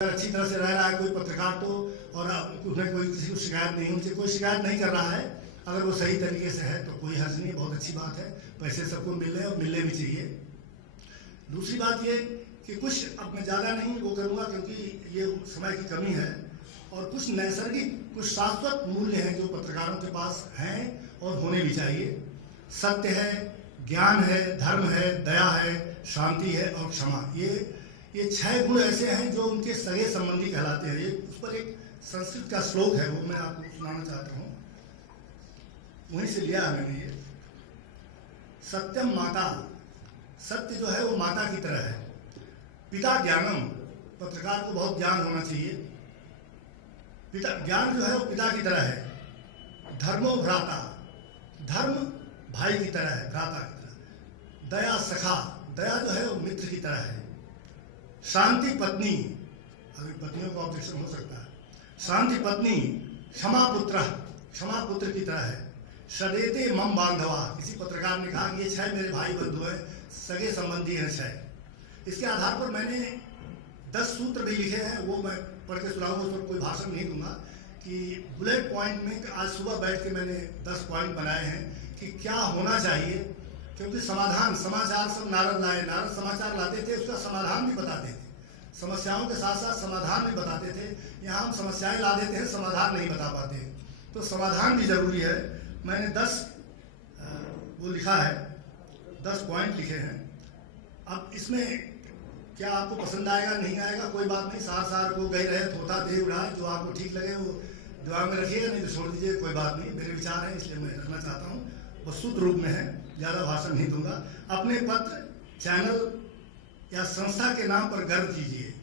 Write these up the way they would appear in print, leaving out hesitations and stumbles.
अच्छी तरह से रह रहा है कोई पत्रकार तो, और उसमें कोई किसी को शिकायत नहीं, उनसे कोई शिकायत नहीं कर रहा है, अगर वो सही तरीके से है तो कोई हर्ज नहीं, बहुत अच्छी बात है। पैसे सबको मिल रहे हैं और मिलने भी चाहिए। दूसरी बात ये कि कुछ, अब मैं ज़्यादा नहीं वो करूँगा क्योंकि ये समय की कमी है, और कुछ नैसर्गिक, कुछ शाश्वत मूल्य हैं जो पत्रकारों के पास हैं और होने भी चाहिए। सत्य है, ज्ञान है, धर्म है, दया है, शांति है और क्षमा। ये 6 गुण ऐसे हैं जो उनके सगे संबंधी कहलाते हैं। ये उस पर एक संस्कृत का श्लोक है, वो मैं आपको सुनाना चाहता हूँ, वहीं से लिया है मैंने ये। सत्यम माता, सत्य जो है वो माता की तरह है। पिता ज्ञानम, पत्रकार को बहुत ज्ञान होना चाहिए। पिता, ज्ञान जो है वो पिता की तरह है। धर्मो भ्राता, धर्म भाई की तरह है, भ्राता की तरह। दया सखा, दया जो है वो मित्र की तरह है। शांति पत्नी, अभी पत्नियों को ऑब्जेक्शन हो सकता है, शांति पत्नी। क्षमा पुत्र, क्षमा पुत्र की तरह है। सदेते मम बांधवा, किसी पत्रकार ने कहा ये 6 मेरे भाई बंधु हैं, सगे संबंधी हैं 6। इसके आधार पर मैंने 10 सूत्र भी लिखे हैं, वो मैं पढ़ के सुनाऊंगा, उस पर कोई भाषण नहीं दूंगा। कि बुलेट पॉइंट में आज सुबह बैठ के मैंने 10 पॉइंट बनाए हैं कि क्या होना चाहिए, क्योंकि समाधान, समाचार सब नारद लाए, नारद समाचार लाते थे, उसका समाधान भी बताते थे, समस्याओं के साथ साथ समाधान भी बताते थे। यहाँ हम समस्याएं ला देते हैं, समाधान नहीं बता पाते, तो समाधान भी जरूरी है। मैंने 10 वो लिखा है, 10 पॉइंट लिखे हैं। अब इसमें क्या आपको पसंद आएगा नहीं आएगा कोई बात नहीं, सार को गई रहे थोता दे उड़ाए, जो आपको ठीक लगे वो दिमाग में रखिएगा, नहीं तो छोड़ दीजिए, कोई बात नहीं। मेरे विचार हैं इसलिए मैं रखना चाहता हूँ, वो शुद्ध रूप में है, ज़्यादा भाषण नहीं दूंगा। अपने पत्र, चैनल या संस्था के नाम पर गर्व कीजिए,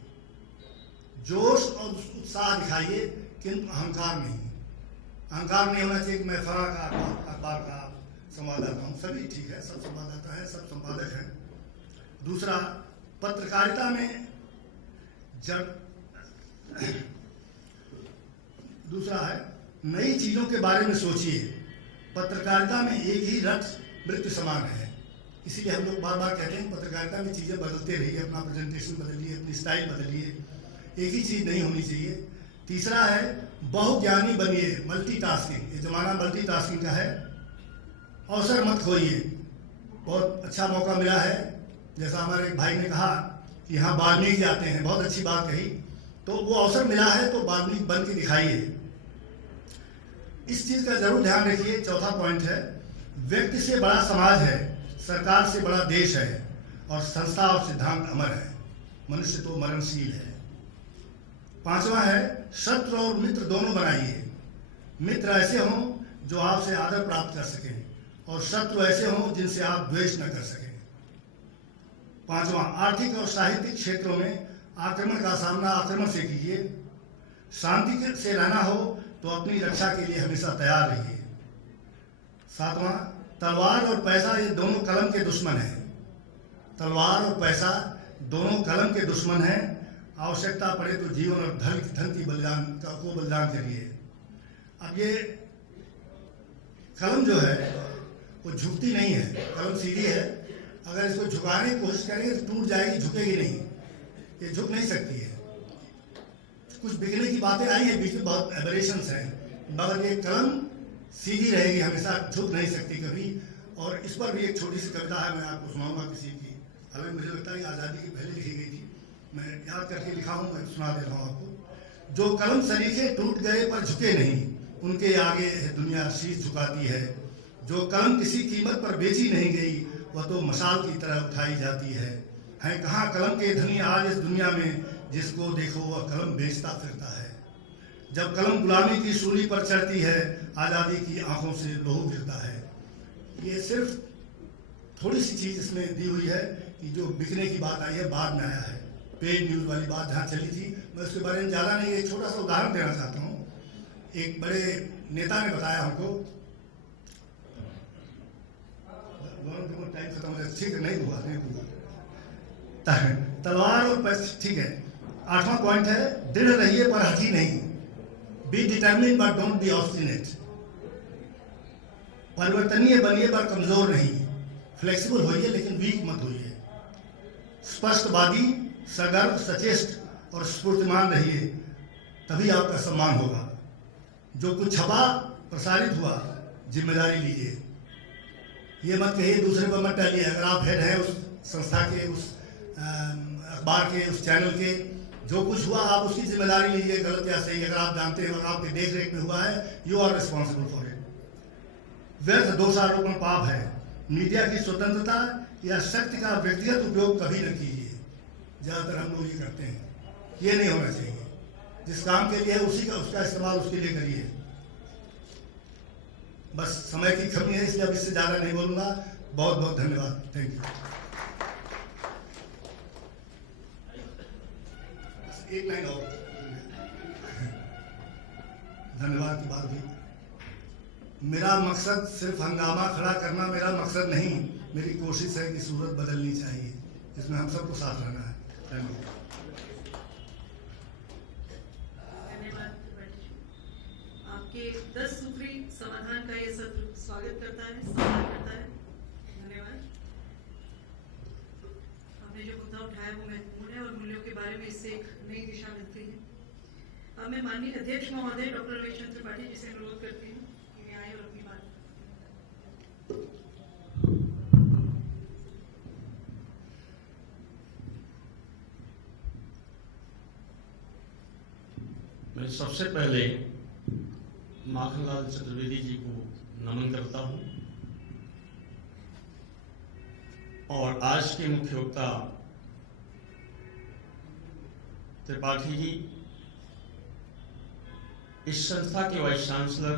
जोश और उत्साह दिखाइए, किंतु अहंकार नहीं। अहंकार नहीं होना चाहिए कि मैं फला का अखबार का संवाददाता हूँ, सभी ठीक है, सब संवाददाता है, सब संपादक हैं। दूसरा, पत्रकारिता में दूसरा है नई चीज़ों के बारे में सोचिए। पत्रकारिता में एक ही रथ मृत्यु समान है, इसीलिए हम लोग बार बार कहते हैं पत्रकारिता में चीज़ें बदलते रहिए, अपना प्रेजेंटेशन बदलिए, अपनी स्टाइल बदलिए, एक ही चीज़ नहीं होनी चाहिए। तीसरा है बहुज्ञानी बनिए, मल्टीटास्किंग, ये ज़माना मल्टीटास्किंग का है। अवसर मत खोइए, बहुत अच्छा मौका मिला है, जैसा हमारे एक भाई ने कहा कि यहाँ वाल्मीकि आते हैं, बहुत अच्छी बात कही, तो वो अवसर मिला है तो वाल्मीकि बन के दिखाइए। इस चीज़ का जरूर ध्यान रखिए। चौथा पॉइंट है, व्यक्ति से बड़ा समाज है, सरकार से बड़ा देश है, और संस्था और सिद्धांत अमर है, मनुष्य तो मरणशील है। 5वां है, शत्रु और मित्र दोनों बनाइए। मित्र ऐसे हों जो आपसे आदर प्राप्त कर सकें, और शत्रु ऐसे हों जिनसे आप द्वेष न कर सकें। 5वां, आर्थिक और साहित्यिक क्षेत्रों में आक्रमण का सामना आक्रमण से कीजिए। शांति से रहना हो तो अपनी रक्षा के लिए हमेशा तैयार रहिए। 7वां, तलवार और पैसा ये दोनों कलम के दुश्मन हैं। तलवार और पैसा दोनों कलम के दुश्मन हैं। आवश्यकता पड़े तो जीवन और धन की बलिदान करिए। अब ये कलम जो है वो झुकती नहीं है, कलम सीधी है, अगर इसको झुकाने की कोशिश करेंगे तो टूट जाएगी, झुकेगी नहीं, ये झुक नहीं सकती है। कुछ बिगड़ने की बातें आई हैं बीच में, बहुत एबरेशंस हैं, मगर ये कलम सीधी रहेगी हमेशा, झुक नहीं सकती कभी। और इस पर भी एक छोटी सी कविता है, मैं आपको सुनाऊंगा किसी की, हालांकि मुझे लगता है आज़ादी की पहले लिखी गई थी, मैं याद करके लिखा हूँ, मैं सुना दे रहा हूँ आपको। जो कलम सरीखे टूट गए पर झुके नहीं, उनके आगे दुनिया शीश झुकाती है। जो कलम किसी कीमत पर बेची नहीं गई, वह तो मशाल की तरह उठाई जाती है। हैं कहाँ कलम के धनी आज इस दुनिया में, जिसको देखो वह कलम बेचता फिरता है। जब कलम गुलामी की सूली पर चढ़ती है, आज़ादी की आंखों से लहू गिरता है। ये सिर्फ थोड़ी सी चीज़ इसमें दी हुई है कि जो बिकने की बात आई है बाद में आया है, पेड न्यूज़ वाली बात जहाँ चली थी, मैं उसके बारे में ज़्यादा नहीं, एक छोटा सा उदाहरण देना चाहता हूँ। एक बड़े नेता ने बताया हमको, टाइम खत्म हो जाए, ठीक है, नहीं दूंगा। तलवार और पैसा, ठीक है। 8वां पॉइंट है, दृढ़ रहिए पर हठी नहीं। Be determined but don't be obstinate. परिवर्तनीय बनिए पर कमजोर नहीं। फ्लेक्सिबल होइए लेकिन वीक मत होइए। स्पष्टवादी, सगर्व, सचेष्ट और स्फूर्तिमान रहिए, तभी आपका सम्मान होगा। जो कुछ छपा प्रसारित हुआ, जिम्मेदारी लीजिए। ये मत कहिए, दूसरे पर मत डालिए। अगर आप हेड हैं उस संस्था के, उस अखबार के, उस चैनल के, जो कुछ हुआ आप उसकी जिम्मेदारी लीजिए, गलत या सही। अगर आप जानते हैं और आपके देख रेख में हुआ है, you are responsible for it. व्यर्थ दोषारोपण पाप है। मीडिया की स्वतंत्रता या शक्ति का व्यक्तिगत उपयोग कभी न कीजिए। ज़्यादातर हम लोग ये करते हैं, ये नहीं होना चाहिए। जिस काम के लिए है उसी का उसका इस्तेमाल उसके लिए करिए। बस समय की कमी है, इसलिए अब इससे ज़्यादा नहीं बोलूँगा। बहुत बहुत धन्यवाद। Thank you. एक लाइन और धन्यवाद की बात हुई। मेरा मकसद सिर्फ हंगामा खड़ा करना मेरा मकसद नहीं। मेरी कोशिश है कि सूरत बदलनी चाहिए, इसमें हम सबको साथ रहना है। Thank you. आपके 10 सूत्री समाधान का ये सत्र स्वागत करता है, सम्मान करता है। धन्यवाद। आपने जो मुद्दा उठाया वो महत्वपूर्ण है और मूल्यों के बारे में इससे एक नई दिशा मिलती है। अब मैं माननीय अध्यक्ष महोदय डॉक्टर रमेश चंद्र त्रिपाठी जी से अनुरोध करती हूँ कि वे आए और अपनी बात। मैं सबसे पहले माखनलाल चतुर्वेदी जी को नमन करता हूं और आज के मुख्य वक्ता त्रिपाठी जी, इस संस्था के वाइस चांसलर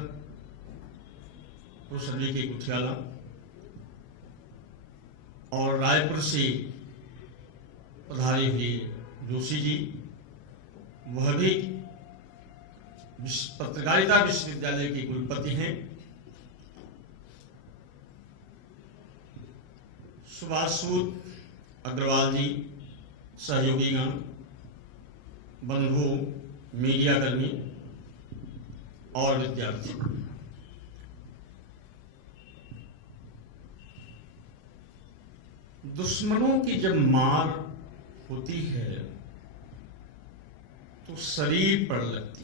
प्रोफेसर वी के कुठियाला और रायपुर से पधारे हुए जोशी जी, वह भी पत्रकारिता विश्वविद्यालय के कुलपति हैं। सुभाष सूद अग्रवाल जी, सहयोगीगण, बंधु, मीडिया कर्मी और विद्यार्थी, दुश्मनों की जब मार होती है तो शरीर पर लगती है।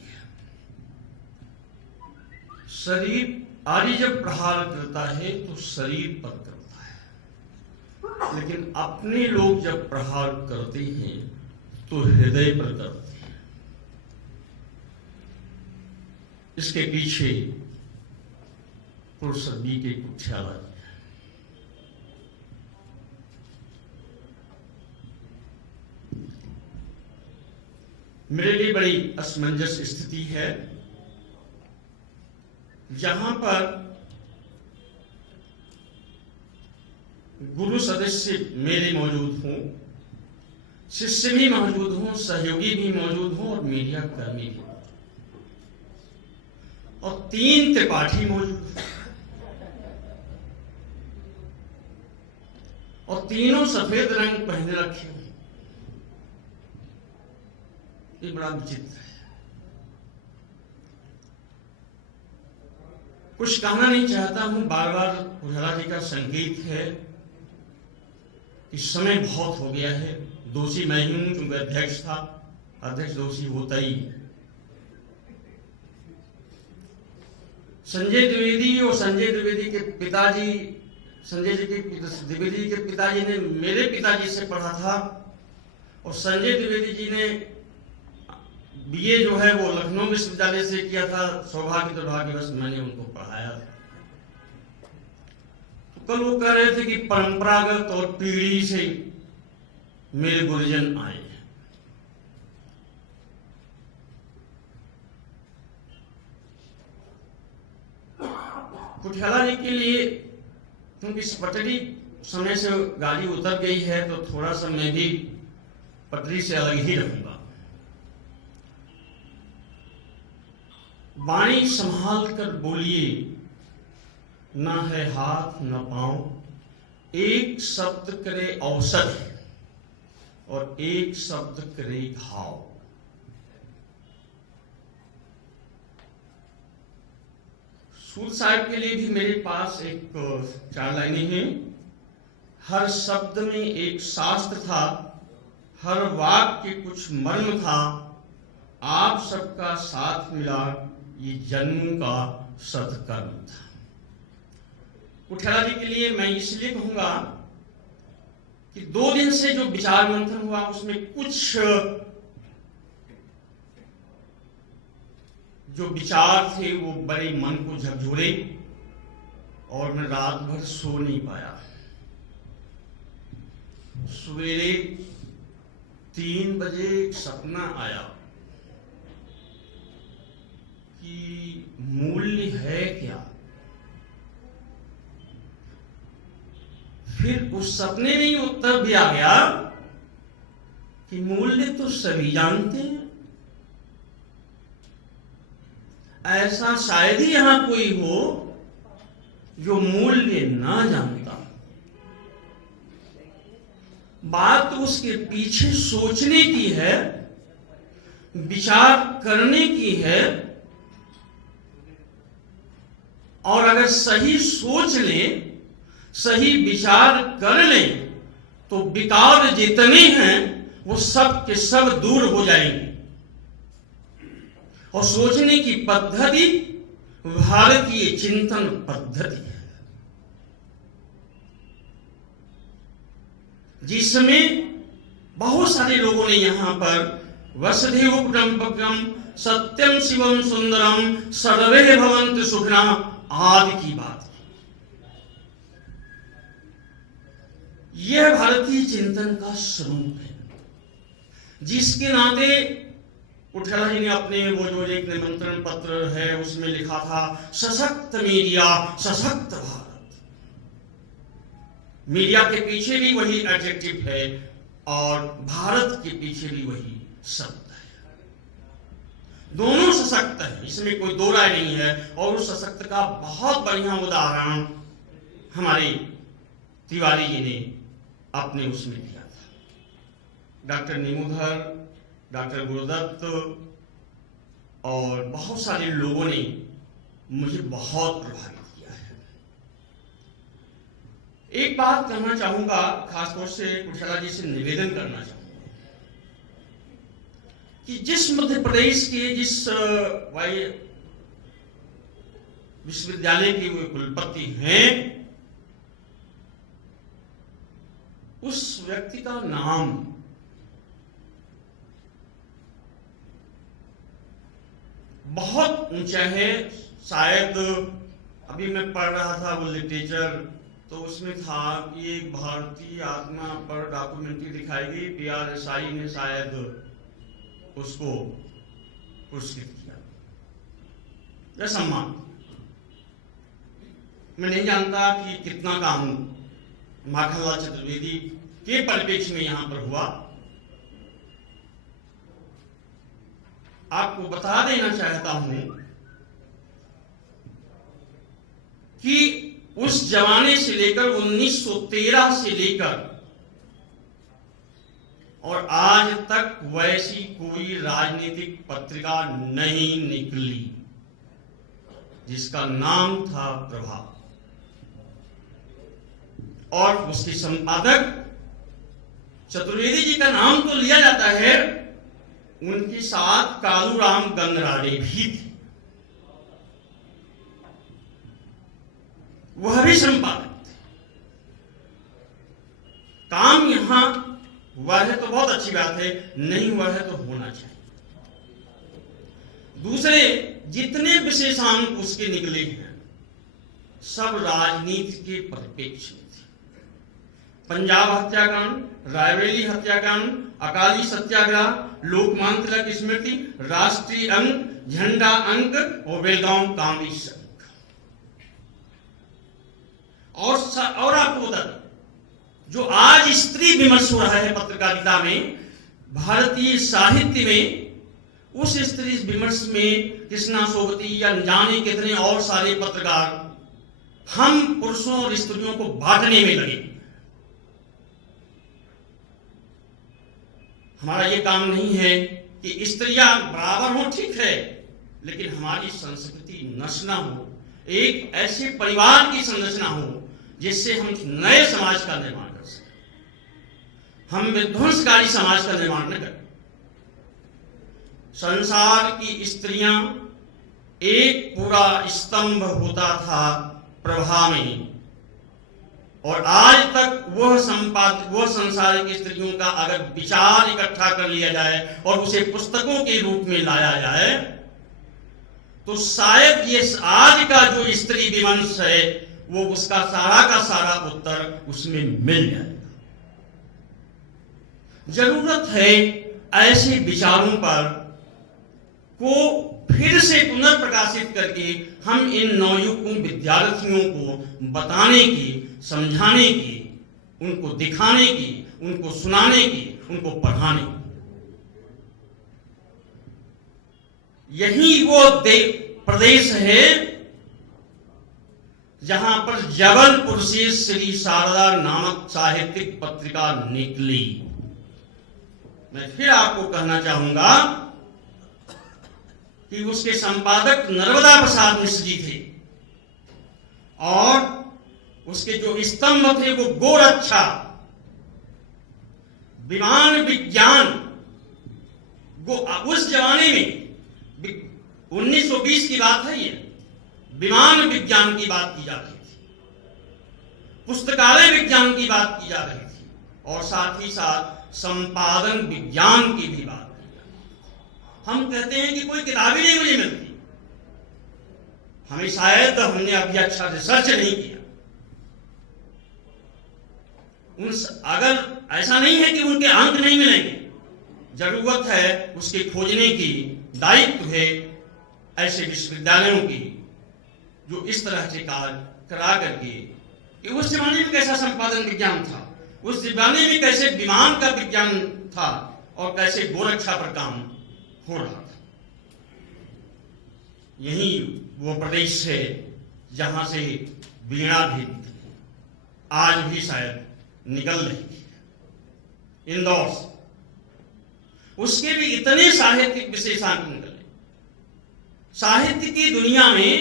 शरीर आदि जब प्रहार करता है तो शरीर पर करता है, लेकिन अपने लोग जब प्रहार करते हैं तो हृदय पर करते हैं। इसके पीछे प्रोफेसर वी के कुठियाला जी। मेरे लिए बड़ी असमंजस स्थिति है जहां पर गुरु सदस्य मेरे मौजूद हों, शिष्य भी मौजूद हों, सहयोगी भी मौजूद हों और मीडिया कर्मी भी, और 3 त्रिपाठी मौजूद और तीनों सफेद रंग पहने रखे हों। ये बड़ा विचित्र है। कुछ कहना नहीं चाहता हूं, बार बार कुठियाला जी का संकेत है कि समय बहुत हो गया है। दोषी मैं ही हूं क्योंकि अध्यक्ष था, अध्यक्ष दोषी होता ही। संजय द्विवेदी और संजय द्विवेदी के पिताजी, संजय जी के द्विवेदी के पिताजी ने मेरे पिताजी से पढ़ा था और संजय द्विवेदी जी ने बीए जो है वो लखनऊ विश्वविद्यालय से किया था। सौभाग्य दुर्भाग्यवश मैंने उनको पढ़ाया था। तो कल वो कह रहे थे कि परंपरागत और पीढ़ी से मेरे गुरुजन आए हैं। कुठियाला जी के लिए, क्योंकि पटरी समय से गाड़ी उतर गई है तो थोड़ा सा मैं भी पटरी से अलग ही रहूंगा। वाणी संभाल कर बोलिए, ना है हाथ न पांव, एक शब्द करे औषधि और एक शब्द करे घाव। सूद साहब के लिए भी मेरे पास एक 4 लाइनें हैं। हर शब्द में एक शास्त्र था, हर वाक्य कुछ मर्म था, आप सबका साथ मिला ये जन्म का सत्कर्म था। कुठेला जी के लिए मैं इसलिए कहूंगा कि 2 दिन से जो विचार मंथन हुआ उसमें कुछ जो विचार थे वो बड़े मन को झकझोरे और मैं रात भर सो नहीं पाया। सवेरे 3 बजे एक सपना आया कि मूल्य है क्या। फिर उस सपने में ही उत्तर भी आ गया कि मूल्य तो सभी जानते हैं, ऐसा शायद ही यहां कोई हो जो मूल्य ना जानता। बात तो उसके पीछे सोचने की है, विचार करने की है, और अगर सही सोच लें, सही विचार कर लें तो विकार जितने हैं वो सब के सब दूर हो जाएंगे। और सोचने की पद्धति भारतीय चिंतन पद्धति है, जिसमें बहुत सारे लोगों ने यहां पर वसुधैव कुटुम्बकम सत्यम शिवम सुंदरम सर्वे भवन्तु सुखिनः आदि की बात की। यह भारतीय चिंतन का स्वरूप है, जिसके नाते कुठेला जी ने अपने वो जो एक निमंत्रण पत्र है उसमें लिखा था, सशक्त मीडिया सशक्त भारत। मीडिया के पीछे भी वही एडजेक्टिव है और भारत के पीछे भी वही शब्द है। दोनों सशक्त है, इसमें कोई दो राय नहीं है। और उस सशक्त का बहुत बढ़िया उदाहरण हमारे तिवारी जी ने अपने उसमें दिया था। डॉक्टर नीमूधर, डॉक्टर गुरुदत्त और बहुत सारे लोगों ने मुझे बहुत प्रभावित किया है। एक बात कहना चाहूंगा, खासतौर से कुठेला जी से निवेदन करना चाहूंगा कि जिस मध्य प्रदेश के जिस विश्वविद्यालय के वे कुलपति हैं, उस व्यक्ति का नाम बहुत ऊंचा है। शायद अभी मैं पढ़ रहा था वो लिटरेचर, तो उसमें था कि एक भारतीय आत्मा पर डॉक्यूमेंट्री दिखाई गई, PRSI ने शायद उसको पुरस्कृत किया या सम्मान। मैं नहीं जानता कि कितना काम माखनलाल चतुर्वेदी के परिप्रेक्ष्य में यहां पर हुआ। आपको बता देना चाहता हूं कि उस जमाने से लेकर 1913 से लेकर और आज तक वैसी कोई राजनीतिक पत्रिका नहीं निकली जिसका नाम था प्रभात। और उसके संपादक चतुर्वेदी जी का नाम तो लिया जाता है, उनके साथ कालूराम गंगराड़े भी थे, वह भी संपादक थे। काम यहां हुआ है तो बहुत अच्छी बात है, नहीं हुआ है तो होना चाहिए। दूसरे जितने विशेषांक उसके निकले हैं सब राजनीति के परिप्रेक्ष्य में थे। पंजाब हत्याकांड, रायबरेली हत्याकांड, अकाली सत्याग्रह, लोकमान्य तिलक स्मृति, राष्ट्रीय अंक, झंडा अंक और बेलगांव कांग्रेस अंक। और आपको बता दें, जो आज स्त्री विमर्श हो रहा है पत्रकारिता में, भारतीय साहित्य में उस स्त्री विमर्श में कृष्णा सोबती या जाने कितने और सारे पत्रकार हम पुरुषों और स्त्रियों को बांटने में लगे। हमारा ये काम नहीं है कि स्त्रियां बराबर हो, ठीक है, लेकिन हमारी संस्कृति नष्ट ना हो, एक ऐसे परिवार की संरचना हो जिससे हम नए समाज का निर्माण कर सकें। हम विध्वंसकारी समाज का निर्माण न करें। संसार की स्त्रियां एक पूरा स्तंभ होता था प्रभा में, और आज तक वह संसार की स्त्रियों का अगर विचार इकट्ठा कर लिया जाए और उसे पुस्तकों के रूप में लाया जाए तो शायद ये आज का जो स्त्री विमर्श है वो उसका सारा का सारा उत्तर उसमें मिल जाएगा। जरूरत है ऐसे विचारों पर को फिर से पुनर्प्रकाशित करके हम इन नवयुवकों विद्यार्थियों को बताने की, समझाने की, उनको दिखाने की, उनको सुनाने की, उनको पढ़ाने की। यही वो प्रदेश है जहां पर जबलपुर से श्री शारदा नामक साहित्यिक पत्रिका निकली। मैं फिर आपको कहना चाहूंगा कि उसके संपादक नर्मदा प्रसाद मिश्र जी थे और उसके जो स्तंभ थे वो गोरक्षा, विमान विज्ञान। उस जमाने में 1920 की बात है, ये विमान विज्ञान की बात की जा रही थी, पुस्तकालय विज्ञान की बात की जा रही थी, और साथ ही साथ संपादन विज्ञान की भी बात की जा रही थी। हम कहते हैं कि कोई किताब ही नहीं मुझे मिलती, हमें शायद हमने अभी अच्छा रिसर्च नहीं किया। अगर ऐसा नहीं है कि उनके अंक नहीं मिलेंगे, जरूरत है उसके खोजने की, दायित्व है ऐसे विश्वविद्यालयों की जो इस तरह से कार्य करा करके कि उस जमाने में कैसा संपादन विज्ञान था, उस जमाने में कैसे विमान का विज्ञान था और कैसे गोरक्षा पर काम हो रहा था। यही वो प्रदेश है जहां से वीणा भी आज भी शायद निकल रही थी। इंदौर से उसके भी इतने साहित्यिक विशेषांक निकले। साहित्य की दुनिया में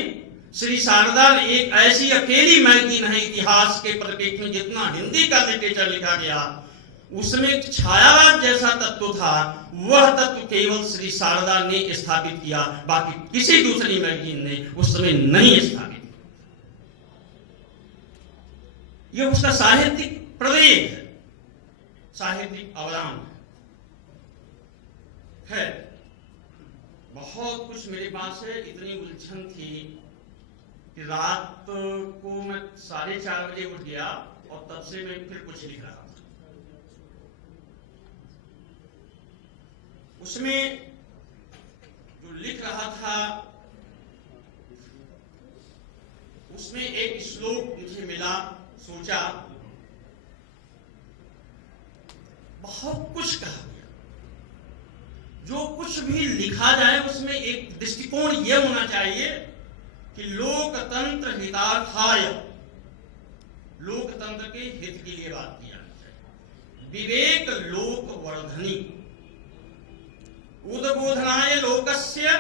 श्री शारदा एक ऐसी अकेली मैगजीन है इतिहास के परिप्रेक्ष्य में, जितना हिंदी का लिटरेचर लिखा गया उसमें छायावाद जैसा तत्व था, वह तत्व केवल श्री शारदा ने स्थापित किया, बाकी किसी दूसरी मैगजीन ने उस समय नहीं स्थापित किया। यह उसका साहित्यिक प्रवेग है, साहित्यिक अवदान है। बहुत कुछ मेरे पास है, इतनी उलझन थी कि रात को मैं 4:30 बजे उठ गया और तब से मैं फिर कुछ लिख रहा था। उसमें जो लिख रहा था उसमें एक श्लोक मुझे मिला, सोचा बहुत कुछ कहा गया। जो कुछ भी लिखा जाए उसमें एक दृष्टिकोण यह होना चाहिए कि लोकतंत्र हितार्थाय, लोकतंत्र के हित के लिए बात की जानी चाहिए। विवेक लोक वर्धनी, उद्बोधनाय लोकस्य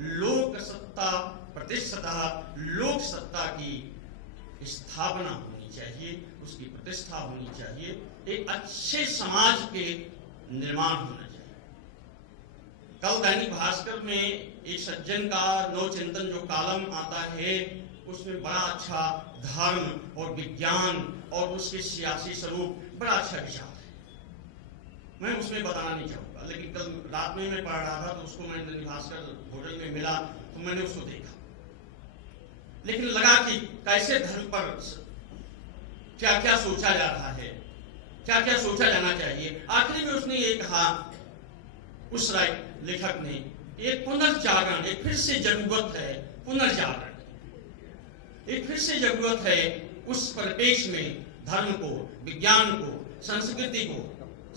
लोक सत्ता प्रतिष्ठता, लोक सत्ता की स्थापना होनी चाहिए, उसकी प्रतिष्ठा होनी चाहिए, एक अच्छे समाज के निर्माण होना चाहिए। कल दैनिक भास्कर में एक सज्जन का नवचिंतन जो कॉलम आता है उसमें बड़ा अच्छा धर्म और विज्ञान और उसके सियासी स्वरूप बड़ा अच्छा विचार है। मैं उसमें बताना नहीं चाहूंगा, लेकिन कल रात में मैं पढ़ रहा था तो उसको मैंने दैनिक भास्कर होटल में मिला तो मैंने उसको देखा, लेकिन लगा कि कैसे धर्म पर क्या क्या सोचा जा रहा है, क्या क्या सोचा जाना चाहिए। आखिरी में उसने ये कहा, उस लेखक ने, एक पुनर्जागरण, एक फिर से जरूरत है पुनर्जागरण, एक फिर से जरूरत है उस परिपेक्ष में धर्म को, विज्ञान को, संस्कृति को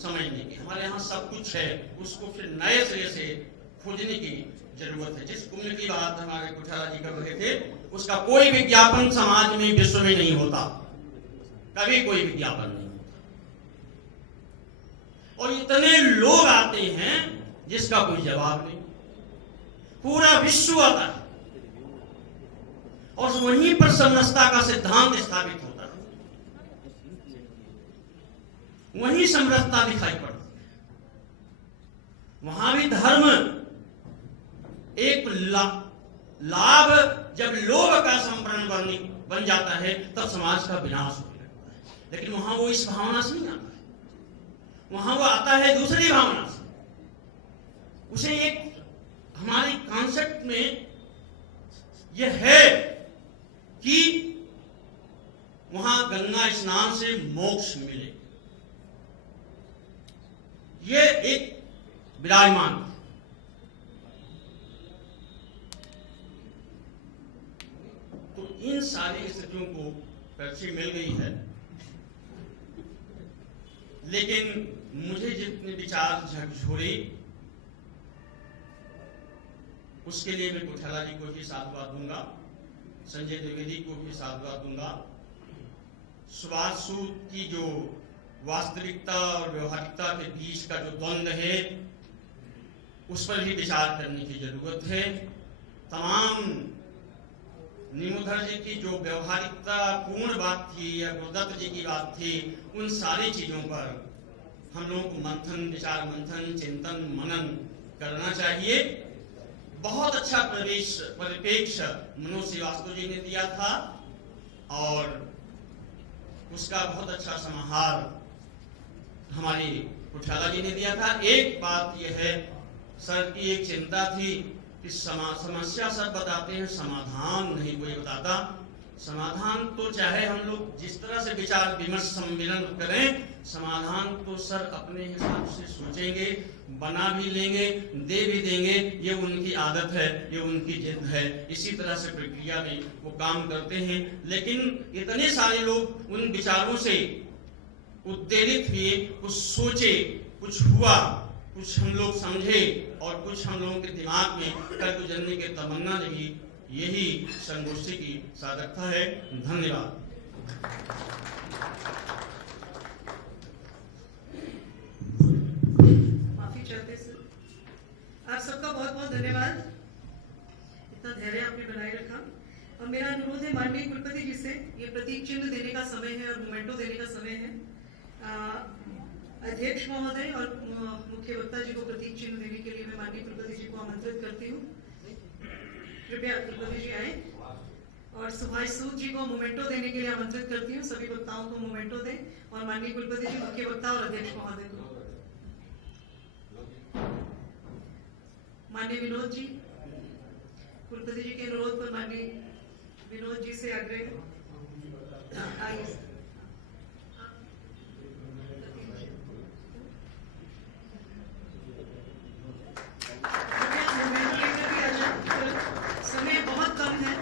समझने की। हमारे यहाँ सब कुछ है, उसको फिर नए सिरे से खोजने की जरूरत है। जिस कुंभ की बात हमारे कुठारा जी कर रहे थे, उसका कोई विज्ञापन समाज में, विश्व में नहीं होता, कभी कोई विज्ञापन नहीं होता, और इतने लोग आते हैं जिसका कोई जवाब नहीं। पूरा विश्व आता है और वहीं पर समरसता का सिद्धांत स्थापित होता है। वहीं समरसता दिखाई पड़ती है। वहां भी धर्म एक लाभ, जब लोभ का संपन्न बन जाता है तब समाज का विनाश होने लगता है। लेकिन वहां वो इस भावना से नहीं आता है, वहां वो आता है दूसरी भावना से। उसे एक हमारे कॉन्सेप्ट में यह है कि वहां गंगा स्नान से मोक्ष मिले, यह एक विराजमान। तो इन सारी स्थितियों को तरजीह मिल गई है, लेकिन मुझे जितने विचार झकझोरे उसके लिए मैं कोठाला जी को भी साधुवाद दूंगा, संजय द्विवेदी को भी साधुवाद दूंगा। सुभाष सूद की जो वास्तविकता और व्यवहारिकता के बीच का जो द्वंद्व है उस पर भी विचार करने की जरूरत है। तमाम नीमोधर जी की जो व्यवहारिकता पूर्ण बात थी या गुरुदत्त जी की बात थी, उन सारी चीजों पर हम लोगों को मंथन, विचार मंथन, चिंतन, मनन करना चाहिए। बहुत अच्छा परिप्रेक्ष्य मनोज श्रीवास्तव जी ने दिया था और उसका बहुत अच्छा समाहार हमारी कोठाला जी ने दिया था। एक बात यह है, सर की एक चिंता थी कि समस्या सब बताते हैं, समाधान नहीं कोई बताता। समाधान तो चाहे हम लोग जिस तरह से विचार विमर्श सम्मेलन करें, समाधान तो सर अपने हिसाब से सोचेंगे, बना भी लेंगे, दे भी देंगे। ये उनकी आदत है, ये उनकी जिद है, इसी तरह से प्रक्रिया में वो काम करते हैं। लेकिन इतने सारे लोग उन विचारों से उत्तेजित हुए, कुछ सोचे, कुछ हुआ, कुछ हम लोग समझे और कुछ हम लोगों के दिमाग में कल गुजरने के तमन्ना लगी। यही संगोष्ठी की सार्थकता है। धन्यवाद। माफी चाहते सर, आप सबका बहुत बहुत धन्यवाद, इतना धैर्य आपने बनाए रखा। और मेरा अनुरोध है माननीय कुलपति जी से, ये प्रतीक चिन्ह देने का समय है और मोमेंटो देने का समय है। अध्यक्ष महोदय और मुख्य वक्ता जी को प्रतीक चिन्ह देने के लिए मैं माननीय कुलपति जी को आमंत्रित करती हूँ। कृपया कुलपति जी आए और सुभाष सूद जी को मोमेंटो देने के लिए आमंत्रित करती हूँ। सभी वक्ताओं को मोमेंटो दें और माननीय कुलपति जी, मुख्य वक्ता और अध्यक्ष महोदय को। माननीय विनोद जी, कुलपति जी के अनुरोध पर माननीय विनोद जी से आग्रह। आइए समय बहुत कम है।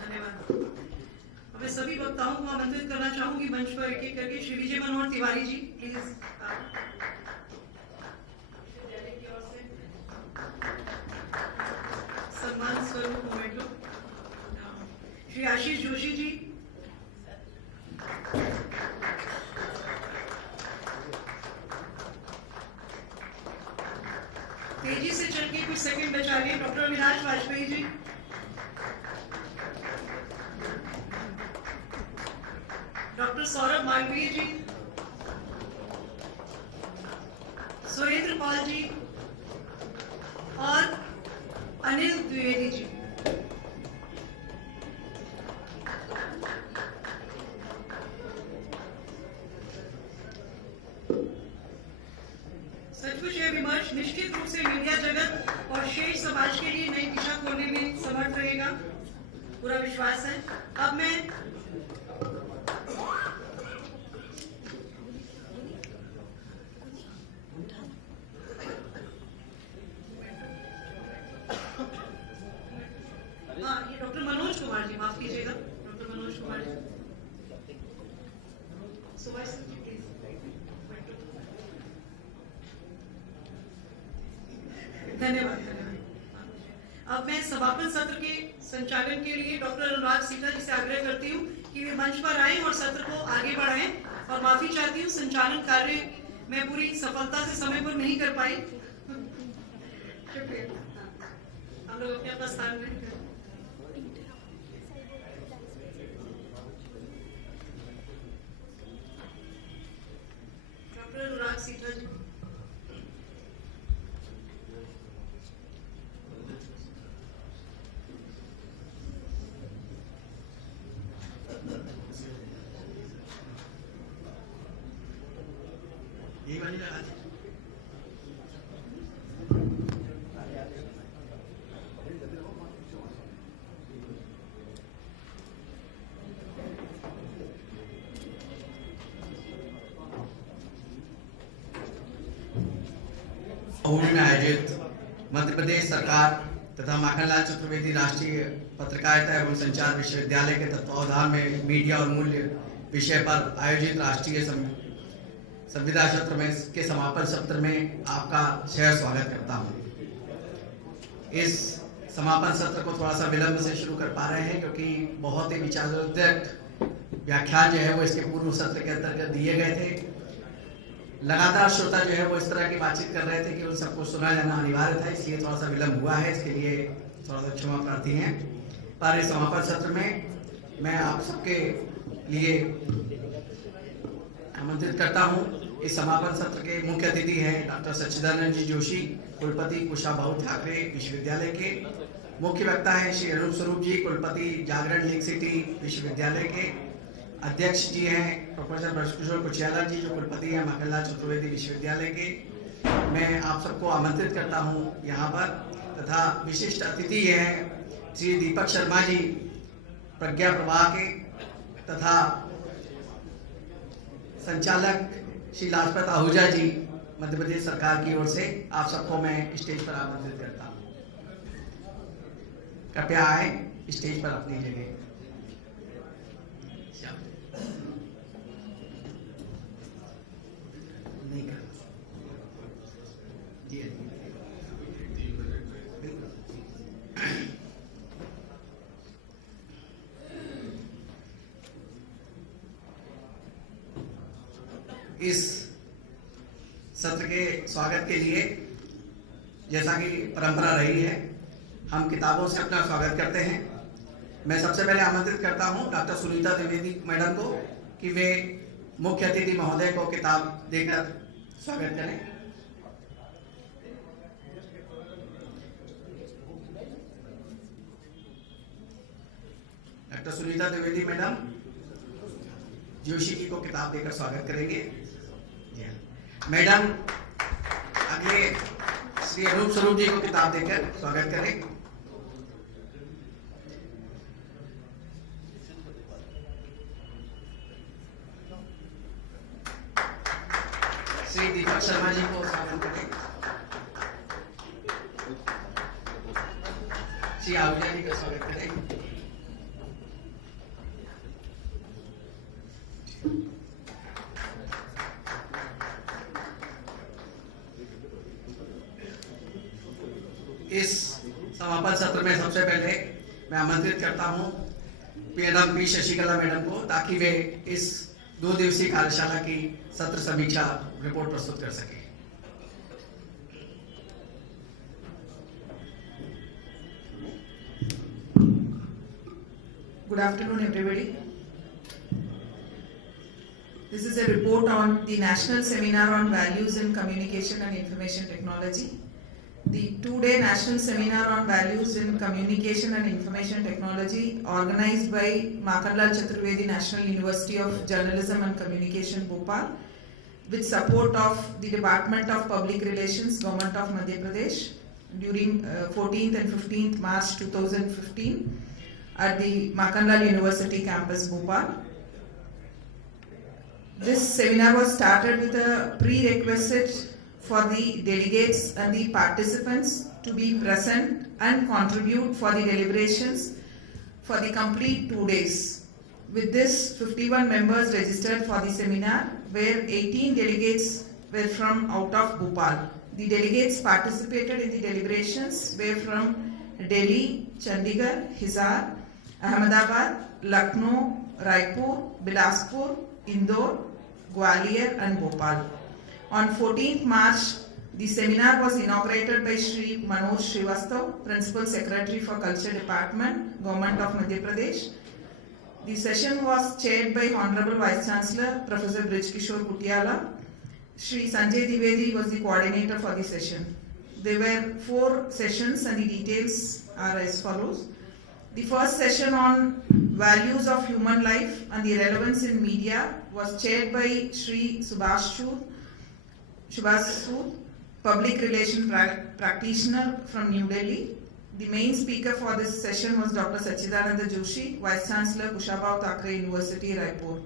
धन्यवाद। मैं सभी वक्ताओं को आमंत्रित करना चाहूंगी मंच पर एक एक करके। श्री विजय मनोहर तिवारी जी प्लीज की ओर से सम्मान स्वरूप मोमेंटो। श्री आशीष जोशी जी, तेजी से चल के कुछ सेकंड बचा लिए। डॉक्टर अविनाश वाजपेयी जी, डॉक्टर सौरभ मालवीय जी, सुरेंद्र पाल जी और अनिल द्विवेदी जी। सचमुच यह विमर्श निश्चित रूप से मीडिया जगत और शेष समाज के लिए नई दिशा खोलने में समर्थ रहेगा, पूरा विश्वास है। अब मैं ये डॉक्टर मनोज कुमार जी, माफ कीजिएगा, डॉक्टर मनोज कुमार जी। सुभाष जी प्लीज। धन्यवाद। अब मैं समापन सत्र के संचालन के लिए डॉक्टर अनुराग सीता जी से आग्रह करती हूँ कि वे मंच पर आए और सत्र को आगे बढ़ाएं। और माफी चाहती हूँ, संचालन कार्य मैं पूरी सफलता से समय पर नहीं कर पाई। हम लोग अपने अपना स्थान में यही वाली लगा दी। में आयोजित मध्य प्रदेश सरकार तथा माखनलाल चतुर्वेदी राष्ट्रीय पत्रकारिता एवं संचार विश्वविद्यालय के तत्वावधान में मीडिया और मूल्य विषय पर आयोजित राष्ट्रीय संविदा सत्र में के समापन सत्र में आपका सहर्ष स्वागत करता हूं। इस समापन सत्र को थोड़ा सा विलंब से शुरू कर पा रहे हैं क्योंकि बहुत ही विचारोत्तेजक व्याख्यान जो है वो इसके पूर्व सत्र के अंतर्गत दिए गए थे। लगातार श्रोता जो है वो इस तरह की बातचीत कर रहे थे कि उन सबको सुना जाना अनिवार्य था, इसलिए थोड़ा सा विलंब हुआ है। इसके लिए थोड़ा सा क्षमा प्रार्थी हैं। पर इस समापन सत्र में मैं आप सबके लिए आमंत्रित करता हूं। इस समापन सत्र के मुख्य अतिथि हैं डॉक्टर सच्चिदानंद जी जोशी, कुलपति कुशाभाऊ ठाकरे विश्वविद्यालय के। मुख्य वक्ता है श्री अनूप स्वरूप जी, कुलपति जागरण लेक सिटी विश्वविद्यालय के। अध्यक्ष जी हैं प्रोफेसर ब्रजकिशोर कुचियाला जी, जो कुलपति हैं माखनलाल चतुर्वेदी विश्वविद्यालय के। मैं आप सबको आमंत्रित करता हूं यहाँ पर, तथा विशिष्ट अतिथि हैं श्री दीपक शर्मा जी प्रज्ञा प्रवाह के, तथा संचालक श्री लाजपत आहूजा जी मध्य प्रदेश सरकार की ओर से। आप सबको मैं स्टेज पर आमंत्रित करता हूँ। कृपया आए स्टेज पर अपनी जगह। नहीं कर इस सत्र के स्वागत के लिए जैसा कि परंपरा रही है, हम किताबों से अपना स्वागत करते हैं। मैं सबसे पहले आमंत्रित करता हूं डॉक्टर सुनीता द्विवेदी मैडम को कि वे मुख्य अतिथि महोदय को किताब देकर स्वागत करें। डॉक्टर सुनीता द्विवेदी मैडम जोशी जी को किताब देकर स्वागत करेंगे। मैडम आगे श्री अनूप स्वरूप जी को किताब देकर स्वागत करें। श्री दीपक शर्मा जी को स्वागत करें। श्री आहूजा जी का स्वागत करें। इस समापन सत्र में सबसे पहले मैं आमंत्रित करता हूं मैडम पी शशिकला मैडम को, ताकि वे इस 2 दिवसीय कार्यशाला की सत्र समीक्षा रिपोर्ट प्रस्तुत कर सके। Good afternoon, everybody. This is a report on the National Seminar on Values in Communication and Information Technology. The 2-day National Seminar on Values in Communication and Information Technology, organized by Makhanlal Chaturvedi National University of Journalism and Communication, Bhopal, with support of the Department of Public Relations, Government of Madhya Pradesh, during 14th and 15th March 2015 at the Makhanlal University campus, Bhopal. This seminar was started with a prerequisite for the delegates and the participants to be present and contribute for the deliberations for the complete 2 days. With this, 51 members registered for the seminar, where 18 delegates were from out of Bhopal. The delegates participated in the deliberations were from Delhi, Chandigarh, Hisar, Ahmedabad, Lucknow, Raipur, Bilaspur, Indore, Gwalior and Bhopal. On 14th March, the seminar was inaugurated by Shri Manoj Srivastav, Principal Secretary for Culture Department, Government of Madhya Pradesh. The session was chaired by Honorable Vice Chancellor, Professor Brajkishore Kutiala. Shri Sanjay Dwivedi was the coordinator for the session. There were 4 sessions and the details are as follows. The first session on values of human life and the relevance in media was chaired by Shri Subhash Chud, Subhash Sood, Public Relation Practitioner from New Delhi. The main speaker for this session was Dr. Sachidananda Joshi, Vice Chancellor, Kushabao Thakre University, Raipur.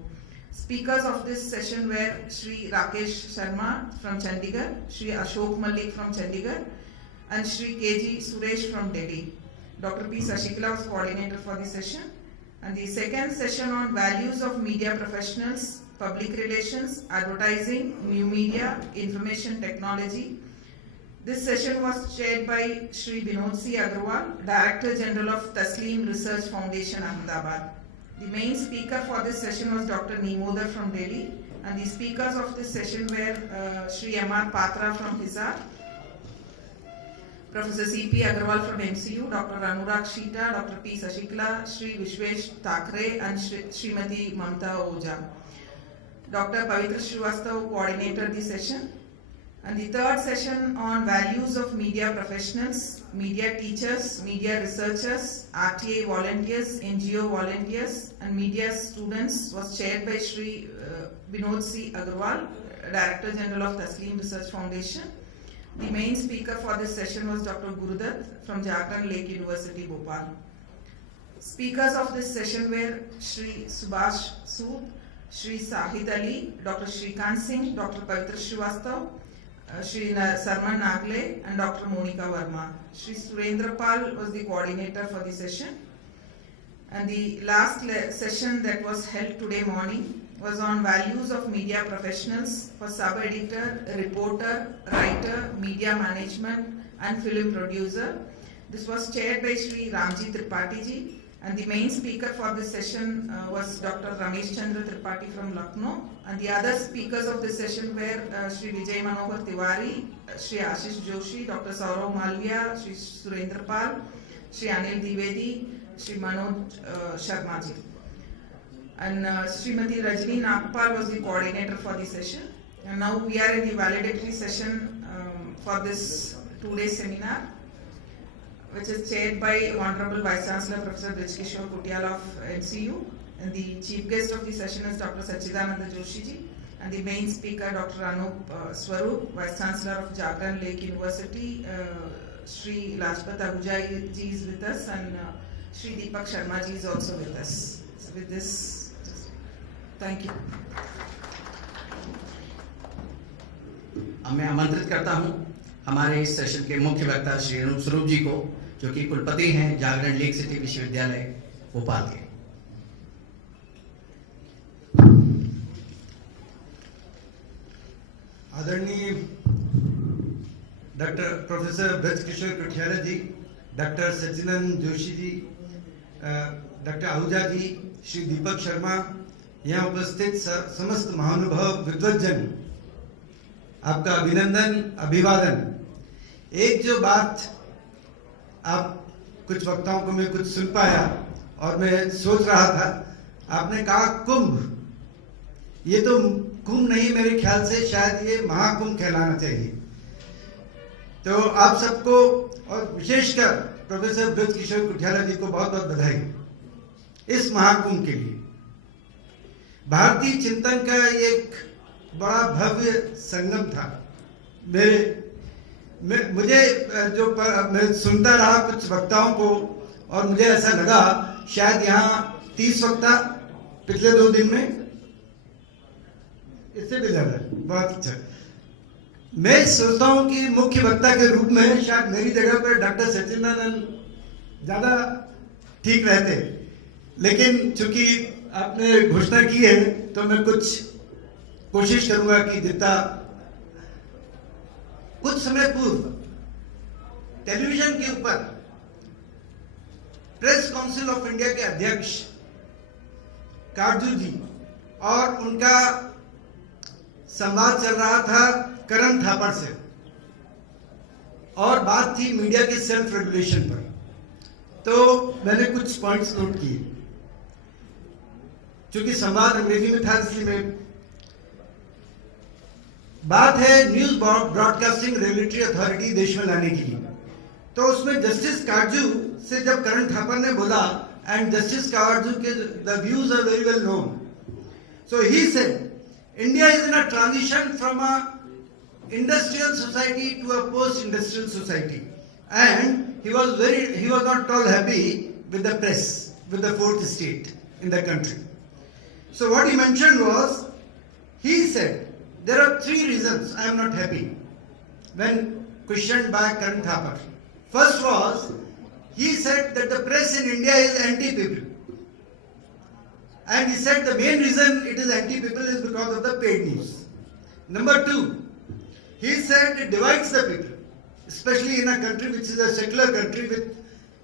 Speakers of this session were Shri Rakesh Sharma from Chandigarh, Shri Ashok Malik from Chandigarh, and Shri KG Suresh from Delhi. Dr. P. Sashikala was coordinator for the session. And the second session on values of media professionals, public relations, advertising, new media, information technology. This session was chaired by Shri Vinod C. Agarwal, Director General of Taslim Research Foundation, Ahmedabad. The main speaker for this session was Dr. Nimodar from Delhi, and the speakers of this session were Shri M.R. Patra from Hisar, Professor C.P. Agarwal from MCU, Dr. Anurag Shita, Dr. P. Sashikala, Shri Vishwesh Thakre, and Srimati Mamta Oja. Dr. Pavitra Srivastav coordinated the session. And the third session on values of media professionals, media teachers, media researchers, RTA volunteers, NGO volunteers, and media students was chaired by Shri Vinod C. Agarwal, Director General of Taslim Research Foundation. The main speaker for this session was Dr. Gurudutt from Jharkhand Lake University, Bhopal. Speakers of this session were Shri Subhash Sood, Shri Sahid Ali, Dr. Shrikant Singh, Dr. Pavitra Srivastav, Shri Sarman Nagle, and Dr. Monika Verma. Shri Surendra Pal was the coordinator for the session. And the last session that was held today morning was on values of media professionals for sub-editor, reporter, writer, media management, and film producer. This was chaired by Shri Ramji Tripathi ji, and the main speaker for this session was Dr. Ramesh Chandra Tripathi from Lucknow. And the other speakers of this session were Shri Vijay Manohar Tiwari, Shri Ashish Joshi, Dr. Saurav Malviya, Shri Surendra Pal, Shri Anil Dwivedi, Shri Manoj Sharma ji. And Srimati Rajni Nagpal was the coordinator for the session. And now we are in the valedictory session for this 2-day seminar, which is chaired by Honorable Vice Chancellor Professor Brij-Kishore Kutyal of MCU. And the chief guest of the session is Dr. Sachidananda Joshi ji. And the main speaker, Dr. Anup Swarup, Vice Chancellor of Jharkhand Lake University. Shri Lajpat Ahuja ji is with us, and Shri Deepak Sharma ji is also with us. So with this, thank you. मैं आमंत्रित करता हूं हमारे इस session के मुख्य वक्ता श्री अनूप स्वरूप जी को, जो कि कुलपति हैं जागरण लेक सिटी विश्वविद्यालय भोपाल के। आदरणीय डॉक्टर प्रोफेसर ब्रजकिशोर कठियाला जी, डॉक्टर सचिदानंद जोशी जी, डॉक्टर आहूजा जी, श्री दीपक शर्मा, यहाँ उपस्थित समस्त महानुभाव विद्वज्जन, आपका अभिनंदन, अभिवादन। एक जो बात आप कुछ वक्ताओं को मैं कुछ सुन पाया और मैं सोच रहा था, आपने कहा कुंभ। ये तो कुंभ नहीं, मेरे ख्याल से शायद ये महाकुंभ कहलाना चाहिए। तो आप सबको और विशेषकर प्रोफेसर ब्रजकिशोर कुठियाला जी को बहुत बहुत बधाई इस महाकुंभ के लिए। भारतीय चिंतन का एक बड़ा भव्य संगम था। मुझे मैं सुनता रहा कुछ वक्ताओं को और मुझे ऐसा लगा शायद यहाँ 30 वक्ता पिछले 2 दिन में, इससे भी ज्यादा। बहुत अच्छा। मैं सोचता हूँ कि मुख्य वक्ता के रूप में शायद मेरी जगह पर डॉक्टर सचिदानंद ज्यादा ठीक रहते, लेकिन चूंकि आपने घोषणा की है तो मैं कुछ कोशिश करूंगा कि जितना। कुछ समय पूर्व टेलीविजन के ऊपर प्रेस काउंसिल ऑफ इंडिया के अध्यक्ष काटजू जी और उनका संवाद चल रहा था करण थापड़ से, और बात थी मीडिया के सेल्फ रेगुलेशन पर। तो मैंने कुछ पॉइंट्स नोट किए। चूंकि संवाद अंग्रेजी में था, इसलिए मैं बात है न्यूज ब्रॉडकास्टिंग रेगुलेटरी अथॉरिटी देश में लाने की। तो उसमें जस्टिस काटजू से जब करण थापर ने बोला, एंड जस्टिस काटजू के the views are very well known, so he said India is in a transition from a industrial society to a post-industrial society, and he was not at all happy with the press, with the fourth estate in the country. So what he mentioned was, he said, there are 3 reasons I am not happy when questioned by Karan Thapar. First was, he said that the press in India is anti-people. And he said the main reason it is anti-people is because of the paid news. Number 2, he said it divides the people, especially in a country which is a secular country with